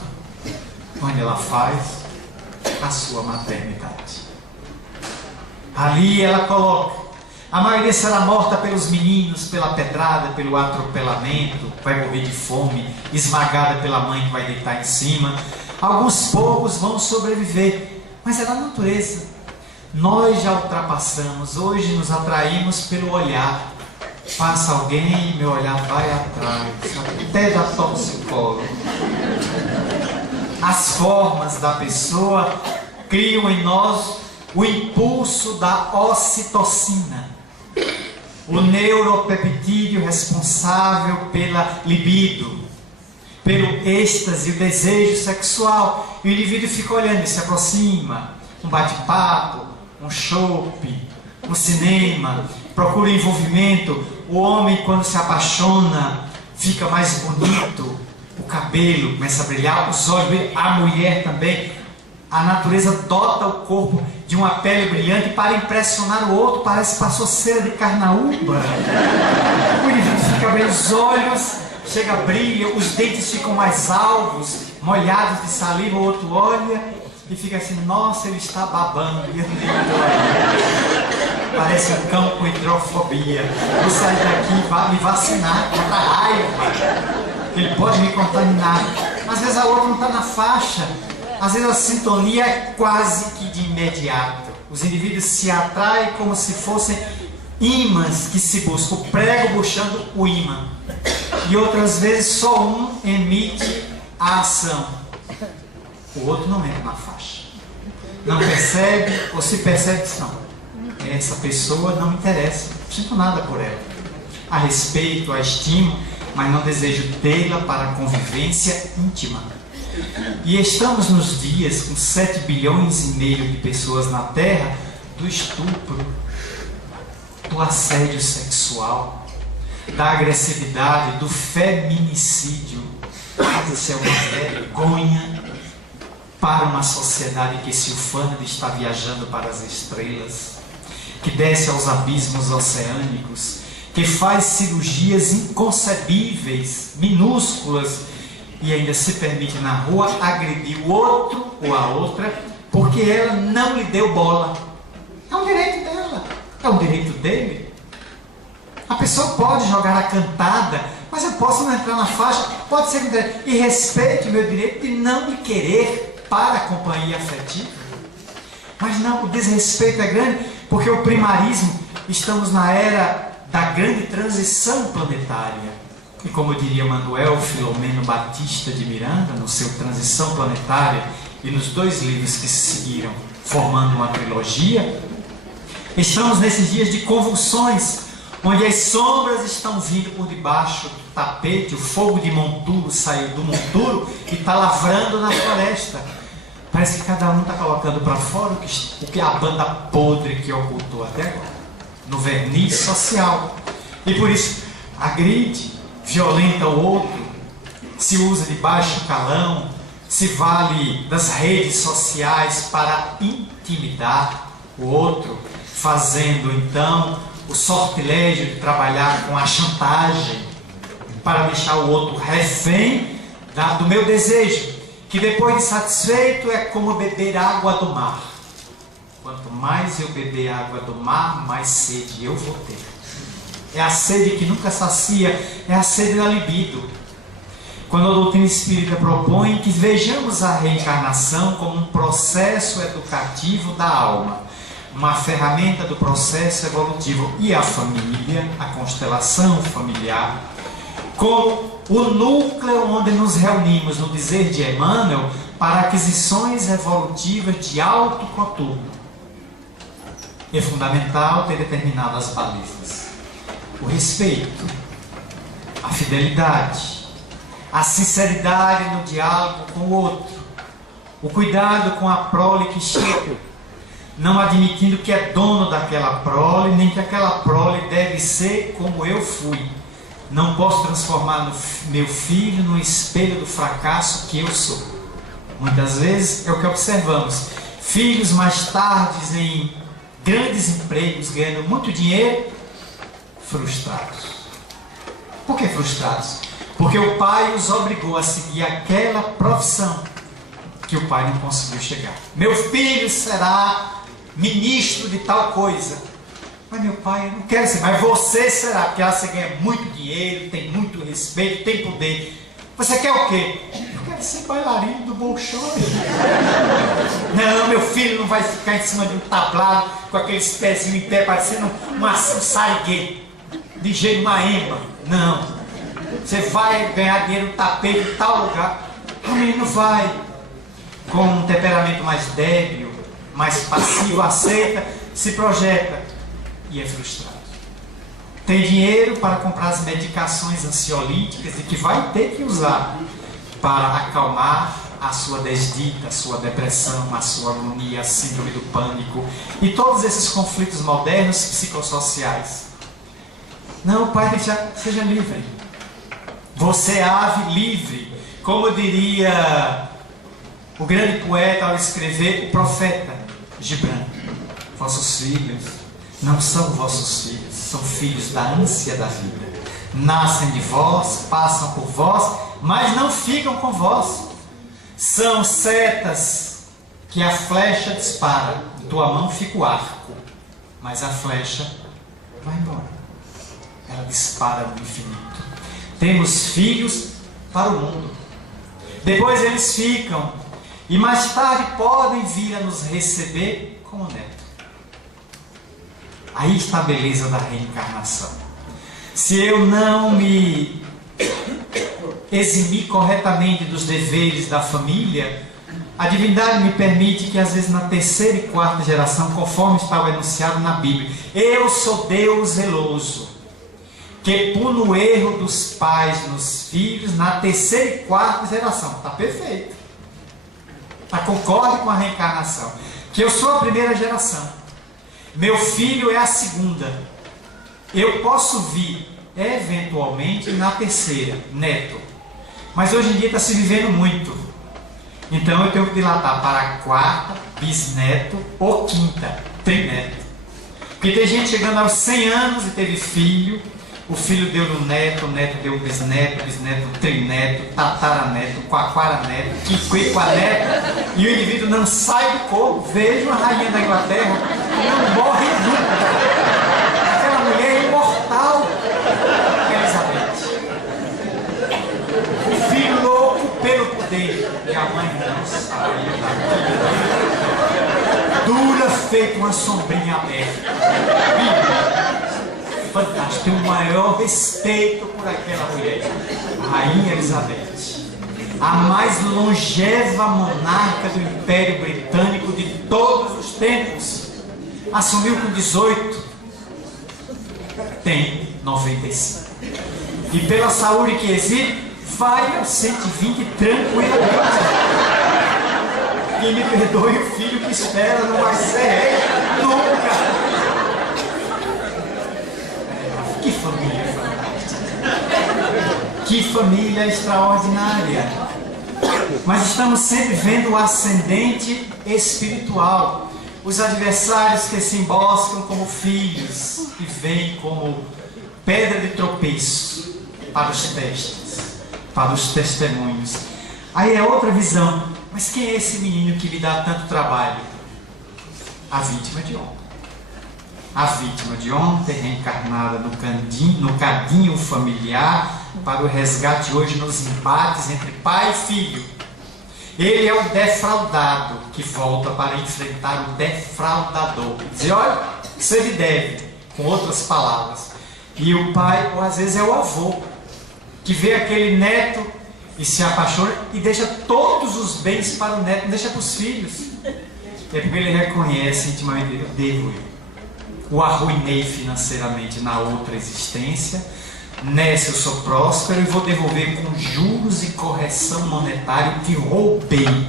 onde ela faz a sua maternidade. Ali ela coloca. A maioria será morta pelos meninos, pela pedrada, pelo atropelamento, vai morrer de fome, esmagada pela mãe que vai deitar em cima. Alguns poucos vão sobreviver, mas é da natureza. Nós já ultrapassamos, hoje nos atraímos pelo olhar. Passa alguém e meu olhar vai atrás, até da torcicolo. As formas da pessoa criam em nós o impulso da ocitocina, o neuropeptídeo responsável pela libido, pelo êxtase, o desejo sexual. E o indivíduo fica olhando e se aproxima, um bate-papo, um chope, um cinema, procura envolvimento. O homem, quando se apaixona, fica mais bonito, o cabelo começa a brilhar, os olhos, a mulher também. A natureza dota o corpo de uma pele brilhante para impressionar o outro, parece que passou cera de carnaúba. O indivíduo fica bem, os olhos chega, brilha, os dentes ficam mais alvos, molhados de saliva, o outro olha e fica assim, nossa, ele está babando. E eu nem olho. Parece um cão com hidrofobia. Vou sair daqui e vá me vacinar contra a raiva. Ele pode me contaminar. Às vezes a outra não está na faixa. Às vezes a sintonia é quase que de imediato. Os indivíduos se atraem como se fossem ímãs que se buscam, o prego puxando o ímã. E outras vezes só um emite a ação, o outro não entra na faixa. Não percebe, ou se percebe, diz, não, essa pessoa não me interessa, não sinto nada por ela. A respeito, a estimo, mas não desejo tê-la para a convivência íntima. E estamos nos dias com 7 bilhões e meio de pessoas na Terra do estupro, do assédio sexual, da agressividade, do feminicídio. Isso é uma vergonha para uma sociedade que se ufana de estar viajando para as estrelas, que desce aos abismos oceânicos, que faz cirurgias inconcebíveis, minúsculas, e ainda se permite na rua agredir o outro ou a outra, porque ela não lhe deu bola. É um direito dela, é um direito dele. A pessoa pode jogar a cantada, mas eu posso não entrar na faixa, pode ser que e respeite o meu direito de não lhe querer para a companhia afetiva. Mas não, o desrespeito é grande, porque o primarismo, estamos na era da grande transição planetária. E como diria Manuel Filomeno Batista de Miranda, no seu Transição Planetária, e nos 2 livros que se seguiram, formando uma trilogia, estamos nesses dias de convulsões, onde as sombras estão vindo por debaixo do tapete, o fogo de monturo saiu do monturo e está lavrando na floresta. Parece que cada um está colocando para fora o que a banda podre que ocultou até agora, no verniz social. E por isso, agride, violenta o outro, se usa de baixo calão, se vale das redes sociais para intimidar o outro, fazendo então o sortilégio de trabalhar com a chantagem para deixar o outro refém do meu desejo, que depois de satisfeito é como beber água do mar. Quanto mais eu beber água do mar, mais sede eu vou ter. É a sede que nunca sacia, é a sede da libido. Quando a doutrina espírita propõe que vejamos a reencarnação como um processo educativo da alma, uma ferramenta do processo evolutivo, e a família, a constelação familiar, como o núcleo onde nos reunimos, no dizer de Emmanuel, para aquisições evolutivas de alto coturno. É fundamental ter determinadas balizas. O respeito, a fidelidade, a sinceridade no diálogo com o outro, o cuidado com a prole que chega, não admitindo que é dono daquela prole, nem que aquela prole deve ser como eu fui. Não posso transformar meu filho no espelho do fracasso que eu sou. Muitas vezes é o que observamos. Filhos mais tarde em grandes empregos, ganhando muito dinheiro, frustrados. Por que frustrados? Porque o pai os obrigou a seguir aquela profissão que o pai não conseguiu chegar. Meu filho será ministro de tal coisa. Mas meu pai, eu não quero ser. Mas você será, porque você ganha muito dinheiro, tem muito respeito, tem poder. Você quer o quê? Eu quero ser bailarino do Bolshoi. Não, meu filho não vai ficar em cima de um tablado com aqueles pezinhos em pé, parecendo um sariguê, de Jerumaema. Não. Você vai ganhar dinheiro no tapete em tal lugar. A menina vai. Com um temperamento mais débil, mais passivo, aceita, se projeta e é frustrado. Tem dinheiro para comprar as medicações ansiolíticas e que vai ter que usar para acalmar a sua desdita, a sua depressão, a sua agonia, a síndrome do pânico e todos esses conflitos modernos psicossociais. Não, pai, seja livre. Você é ave livre. Como diria o grande poeta ao escrever, o profeta Gibran: vossos filhos não são vossos filhos, são filhos da ânsia da vida. Nascem de vós, passam por vós, mas não ficam com vós. São setas que a flecha dispara, em tua mão fica o arco, mas a flecha vai embora. Ela dispara no infinito. Temos filhos para o mundo. Depois eles ficam e mais tarde podem vir a nos receber como neto. Aí está a beleza da reencarnação. Se eu não me eximir corretamente dos deveres da família, a divindade me permite que às vezes na terceira e quarta geração, conforme está o enunciado na Bíblia, eu sou Deus zeloso, que pune o erro dos pais nos filhos na terceira e quarta geração. Está perfeito. Concorde com a reencarnação. Que eu sou a primeira geração. Meu filho é a segunda. Eu posso vir, eventualmente, na terceira, neto. Mas hoje em dia está se vivendo muito. Então eu tenho que dilatar para a quarta, bisneto ou quinta, trineto. Porque tem gente chegando aos 100 anos e teve filho. O filho deu no neto, o neto deu bisneto, bisneto, trineto, tataraneto, quaquaraneto, quiquequaneto, e o indivíduo não sai do corpo. Veja a rainha da Inglaterra, não morre nunca. Aquela mulher é imortal, Elizabeth. O filho louco pelo poder, e a mãe não sai daqui. Dura feito uma sombrinha aberta. Fantástico, tenho o maior respeito por aquela mulher, a Rainha Elizabeth, a mais longeva monarca do Império Britânico de todos os tempos. Assumiu com 18, tem 95. E pela saúde que exibe, vai aos 120 tranquilamente. E me perdoe, o filho que espera não vai ser rei nunca. Que família fantástica! Que família extraordinária! Mas estamos sempre vendo o ascendente espiritual. Os adversários que se emboscam como filhos e vêm como pedra de tropeço para os testes, para os testemunhos. Aí é outra visão. Mas quem é esse menino que lhe dá tanto trabalho? A vítima de ontem. A vítima de ontem, reencarnada no cadinho familiar, para o resgate hoje nos embates entre pai e filho. Ele é o defraudado que volta para enfrentar o defraudador. Dizer, olha, você me deve, com outras palavras. E o pai, ou às vezes é o avô, que vê aquele neto e se apaixona e deixa todos os bens para o neto, não deixa para os filhos. É porque ele reconhece intimamente, eu devo ele. O arruinei financeiramente na outra existência, nessa eu sou próspero e vou devolver com juros e correção monetária o que roubei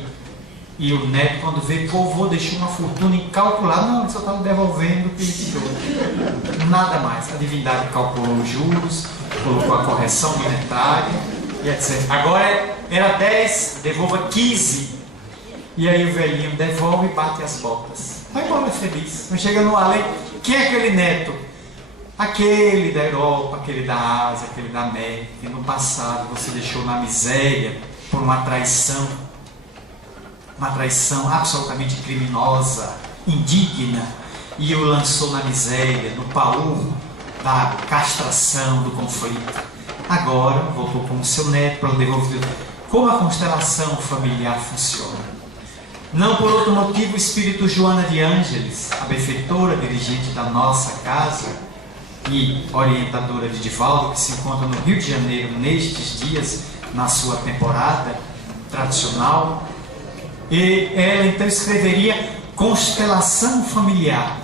E o neto, quando vê que o avô deixou uma fortuna incalculável, não, ele só estava devolvendo o que ele tirou. Nada mais. A divindade calculou os juros, colocou a correção monetária e etc. Agora era 10, devolva 15. E aí o velhinho devolve e bate as botas. Vai embora feliz. Não chega no além. Quem é aquele neto? Aquele da Europa, aquele da Ásia, aquele da América, que no passado você deixou na miséria por uma traição absolutamente criminosa, indigna, e o lançou na miséria, no baú da castração, do conflito. Agora voltou como seu neto para o devolver. Como a constelação familiar funciona? Não por outro motivo, o espírito Joana de Ângeles, a benfeitora dirigente da nossa casa e orientadora de Divaldo, que se encontra no Rio de Janeiro nestes dias, na sua temporada tradicional, e ela então escreveria Constelação Familiar,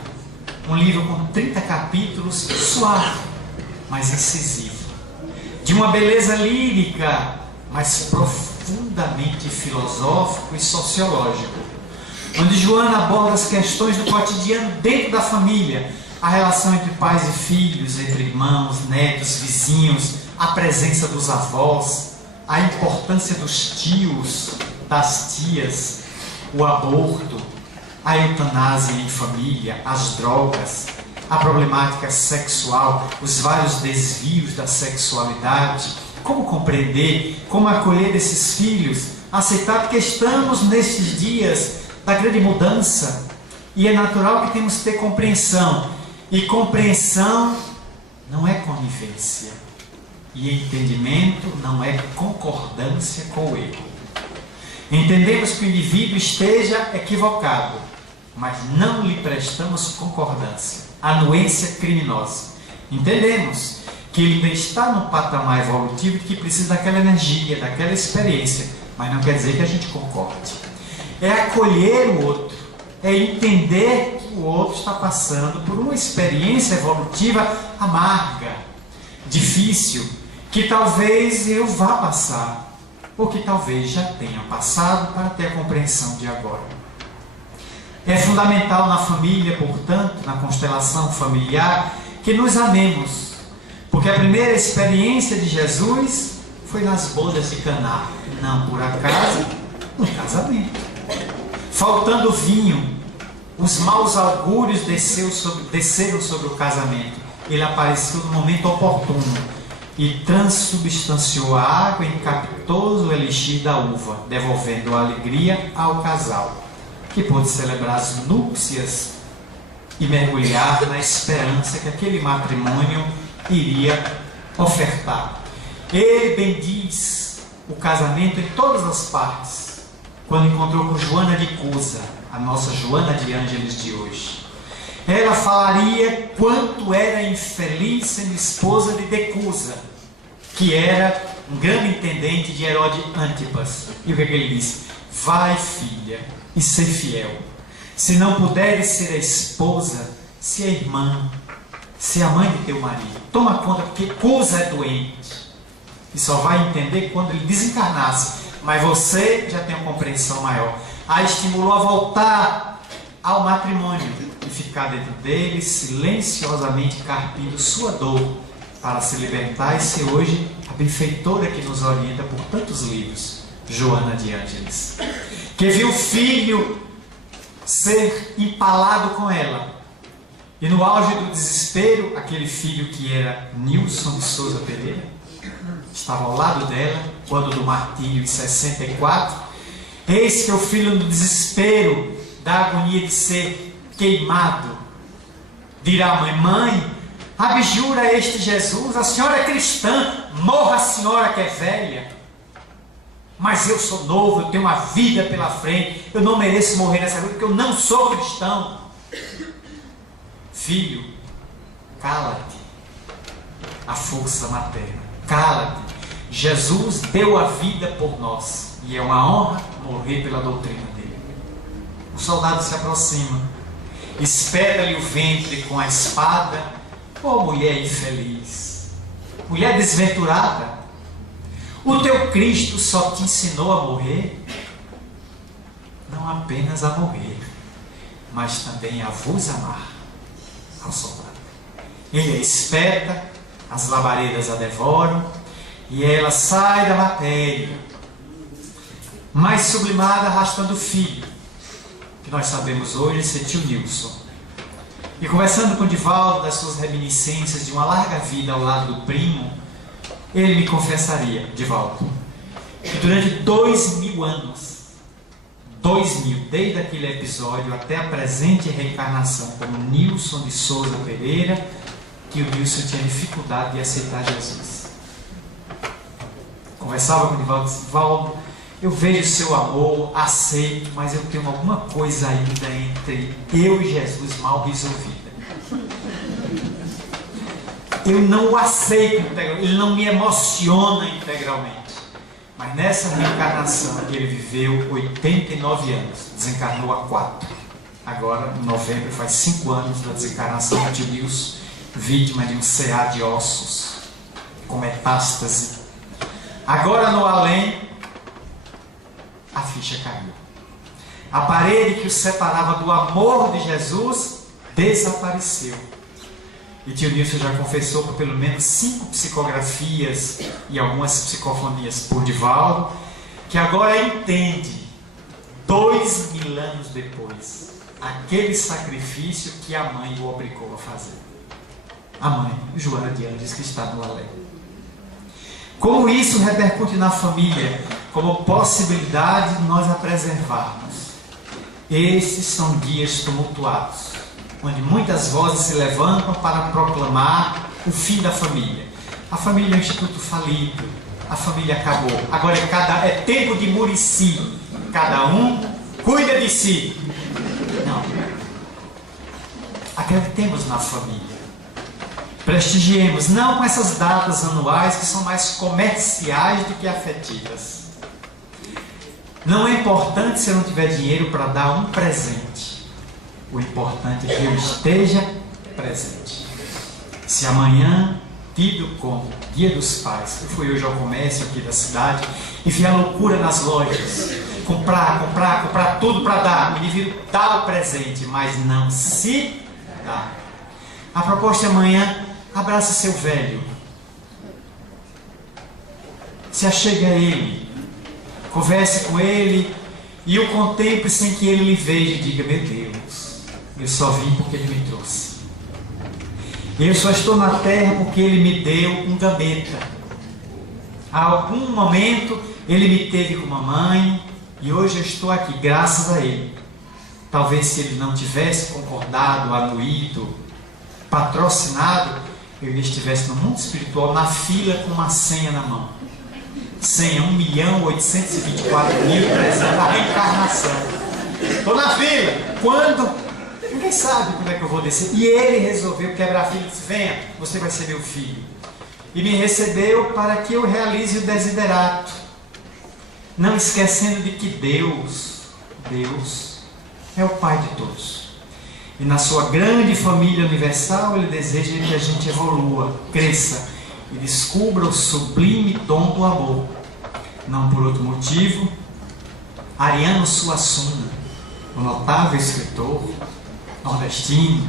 um livro com 30 capítulos, suave, mas incisivo, de uma beleza lírica, mas profundamente filosófico e sociológico, onde Joana aborda as questões do cotidiano dentro da família, a relação entre pais e filhos, entre irmãos, netos, vizinhos, a presença dos avós, a importância dos tios, das tias, o aborto, a eutanásia em família, as drogas, a problemática sexual, os vários desvios da sexualidade, como compreender, como acolher esses filhos, aceitar que estamos nesses dias da grande mudança e é natural que temos que ter compreensão, e compreensão não é conivência, e entendimento não é concordância com o erro. Entendemos que o indivíduo esteja equivocado, mas não lhe prestamos concordância, anuência criminosa. Entendemos que ele ainda está no patamar evolutivo e que precisa daquela energia, daquela experiência, mas não quer dizer que a gente concorde. É acolher o outro, é entender que o outro está passando por uma experiência evolutiva amarga, difícil, que talvez eu vá passar, ou que talvez já tenha passado para ter a compreensão de agora. É fundamental na família, portanto, na constelação familiar, que nos amemos, porque a primeira experiência de Jesus foi nas bodas de Caná, não por acaso, no casamento. Faltando vinho, os maus augúrios desceram sobre o casamento. Ele apareceu no momento oportuno e transubstanciou a água em capitoso elixir da uva, devolvendo a alegria ao casal, que pôde celebrar as núpcias e mergulhar na esperança que aquele matrimônio iria ofertar. Ele bendiz o casamento em todas as partes, quando encontrou com Joana de Cusa, a nossa Joana de Ângeles de hoje. Ela falaria quanto era infeliz sendo esposa de Decusa, que era um grande intendente de Herode Antipas. E o que ele disse? Vai, filha, e ser fiel. Se não puderes ser a esposa, se a irmã, se a mãe de teu marido. Toma conta, porque Cusa é doente. E só vai entender quando ele desencarnasse. Mas você já tem uma compreensão maior. A estimulou a voltar ao matrimônio e ficar dentro dele, silenciosamente carpindo sua dor, para se libertar e ser hoje a benfeitora que nos orienta por tantos livros, Joana de Ângeles, que viu o filho ser empalado com ela, e no auge do desespero, aquele filho que era Nilson de Souza Pereira, estava ao lado dela, quando do martírio em 64, eis que o filho no desespero, da agonia de ser queimado, dirá à mãe, mãe, abjura este Jesus, a senhora é cristã, morra a senhora que é velha, mas eu sou novo, eu tenho uma vida pela frente, eu não mereço morrer nessa vida porque eu não sou cristão. Filho, cala-te, a força materna, cala-te, Jesus deu a vida por nós, e é uma honra morrer pela doutrina dele. O soldado se aproxima, espeta-lhe o ventre com a espada. Oh, mulher infeliz, mulher desventurada, o teu Cristo só te ensinou a morrer? Não não apenas a morrer, mas também a vos amar. Ao soldado. Ele a espeta, as labaredas a devoram, e ela sai da matéria, mais sublimada, arrastando o filho, que nós sabemos hoje ser tio Nilson. E conversando com Divaldo das suas reminiscências de uma larga vida ao lado do primo, ele me confessaria, Divaldo, que durante 2000 anos, 2000, desde aquele episódio até a presente reencarnação como Nilson de Souza Pereira, que o Nilson tinha dificuldade de aceitar Jesus. Conversava com o Divaldo e disse: Divaldo, eu vejo o seu amor, aceito, mas eu tenho alguma coisa ainda entre eu e Jesus mal resolvida. Eu não o aceito integralmente, ele não me emociona integralmente. Mas nessa reencarnação que ele viveu 89 anos, desencarnou há 4. Agora, em novembro, faz 5 anos da desencarnação de Nilson, vítima de um CA de ossos, com metástase. Agora no além, a ficha caiu. A parede que o separava do amor de Jesus desapareceu. E tio Nilson já confessou por pelo menos 5 psicografias e algumas psicofonias por Divaldo, que agora entende, 2000 anos depois, aquele sacrifício que a mãe o obrigou a fazer. A mãe, Joana de Andes, que está no além. Como isso repercute na família, como possibilidade de nós a preservarmos. Esses são dias tumultuados, onde muitas vozes se levantam para proclamar o fim da família. A família é um instituto falido, a família acabou. Agora é tempo de Murici, cada um cuida de si. Não. Acreditemos na família. Prestigiemos, não com essas datas anuais que são mais comerciais do que afetivas. Não é importante se eu não tiver dinheiro para dar um presente. O importante é que eu esteja presente. Se amanhã, tido como Dia dos Pais, eu fui hoje ao comércio aqui da cidade e vi a loucura nas lojas. Comprar tudo para dar. O indivíduo dá o presente, mas não se dá. A proposta é amanhã: abrace seu velho. Se achegue a ele. Converse com ele e o contemple sem que ele lhe veja e diga: meu Deus, eu só vim porque ele me trouxe. Eu só estou na terra porque ele me deu um gambeta. Há algum momento ele me teve com uma mãe e hoje eu estou aqui graças a ele. Talvez se ele não tivesse concordado, anuído, patrocinado, eu estivesse no mundo espiritual na fila com uma senha na mão. Senha 1.824.300, a reencarnação. Estou na fila. Quando? Ninguém sabe como é que eu vou descer. E ele resolveu quebrar a fila e disse: venha, você vai ser meu filho. E me recebeu para que eu realize o desiderato. Não esquecendo de que Deus é o Pai de todos. E na sua grande família universal, Ele deseja que a gente evolua, cresça e descubra o sublime dom do amor. Não por outro motivo, Ariano Suassuna, o notável escritor nordestino,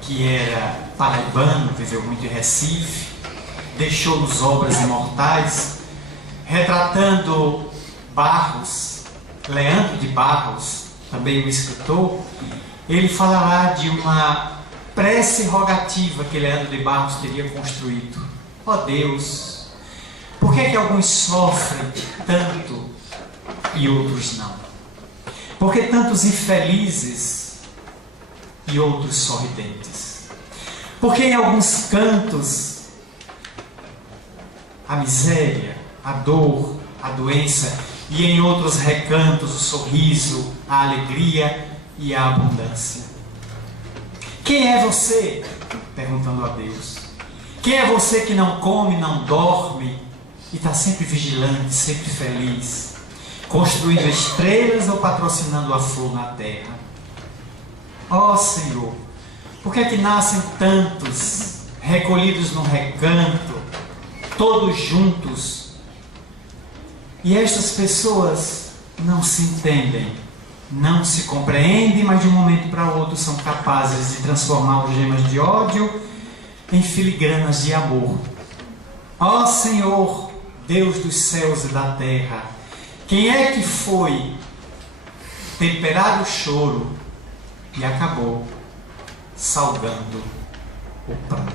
que era paraibano, viveu muito em Recife, deixou-nos obras imortais, retratando Barros, Leandro de Barros, também um escritor. Ele falará de uma prece rogativa que Leandro de Barros teria construído. Ó Deus, por que é que alguns sofrem tanto e outros não? Por que tantos infelizes e outros sorridentes? Por que em alguns cantos a miséria, a dor, a doença, e em outros recantos o sorriso, a alegria e a abundância? Quem é você? Perguntando a Deus. Quem é você que não come, não dorme e está sempre vigilante, sempre feliz, construindo estrelas ou patrocinando a flor na terra? Ó Senhor, por que é que nascem tantos recolhidos num recanto, todos juntos, e estas pessoas não se entendem, não se compreendem, mas de um momento para outro são capazes de transformar algemas de ódio em filigranas de amor. Ó Senhor, Deus dos céus e da terra, quem é que foi temperar o choro e acabou salgando o pranto?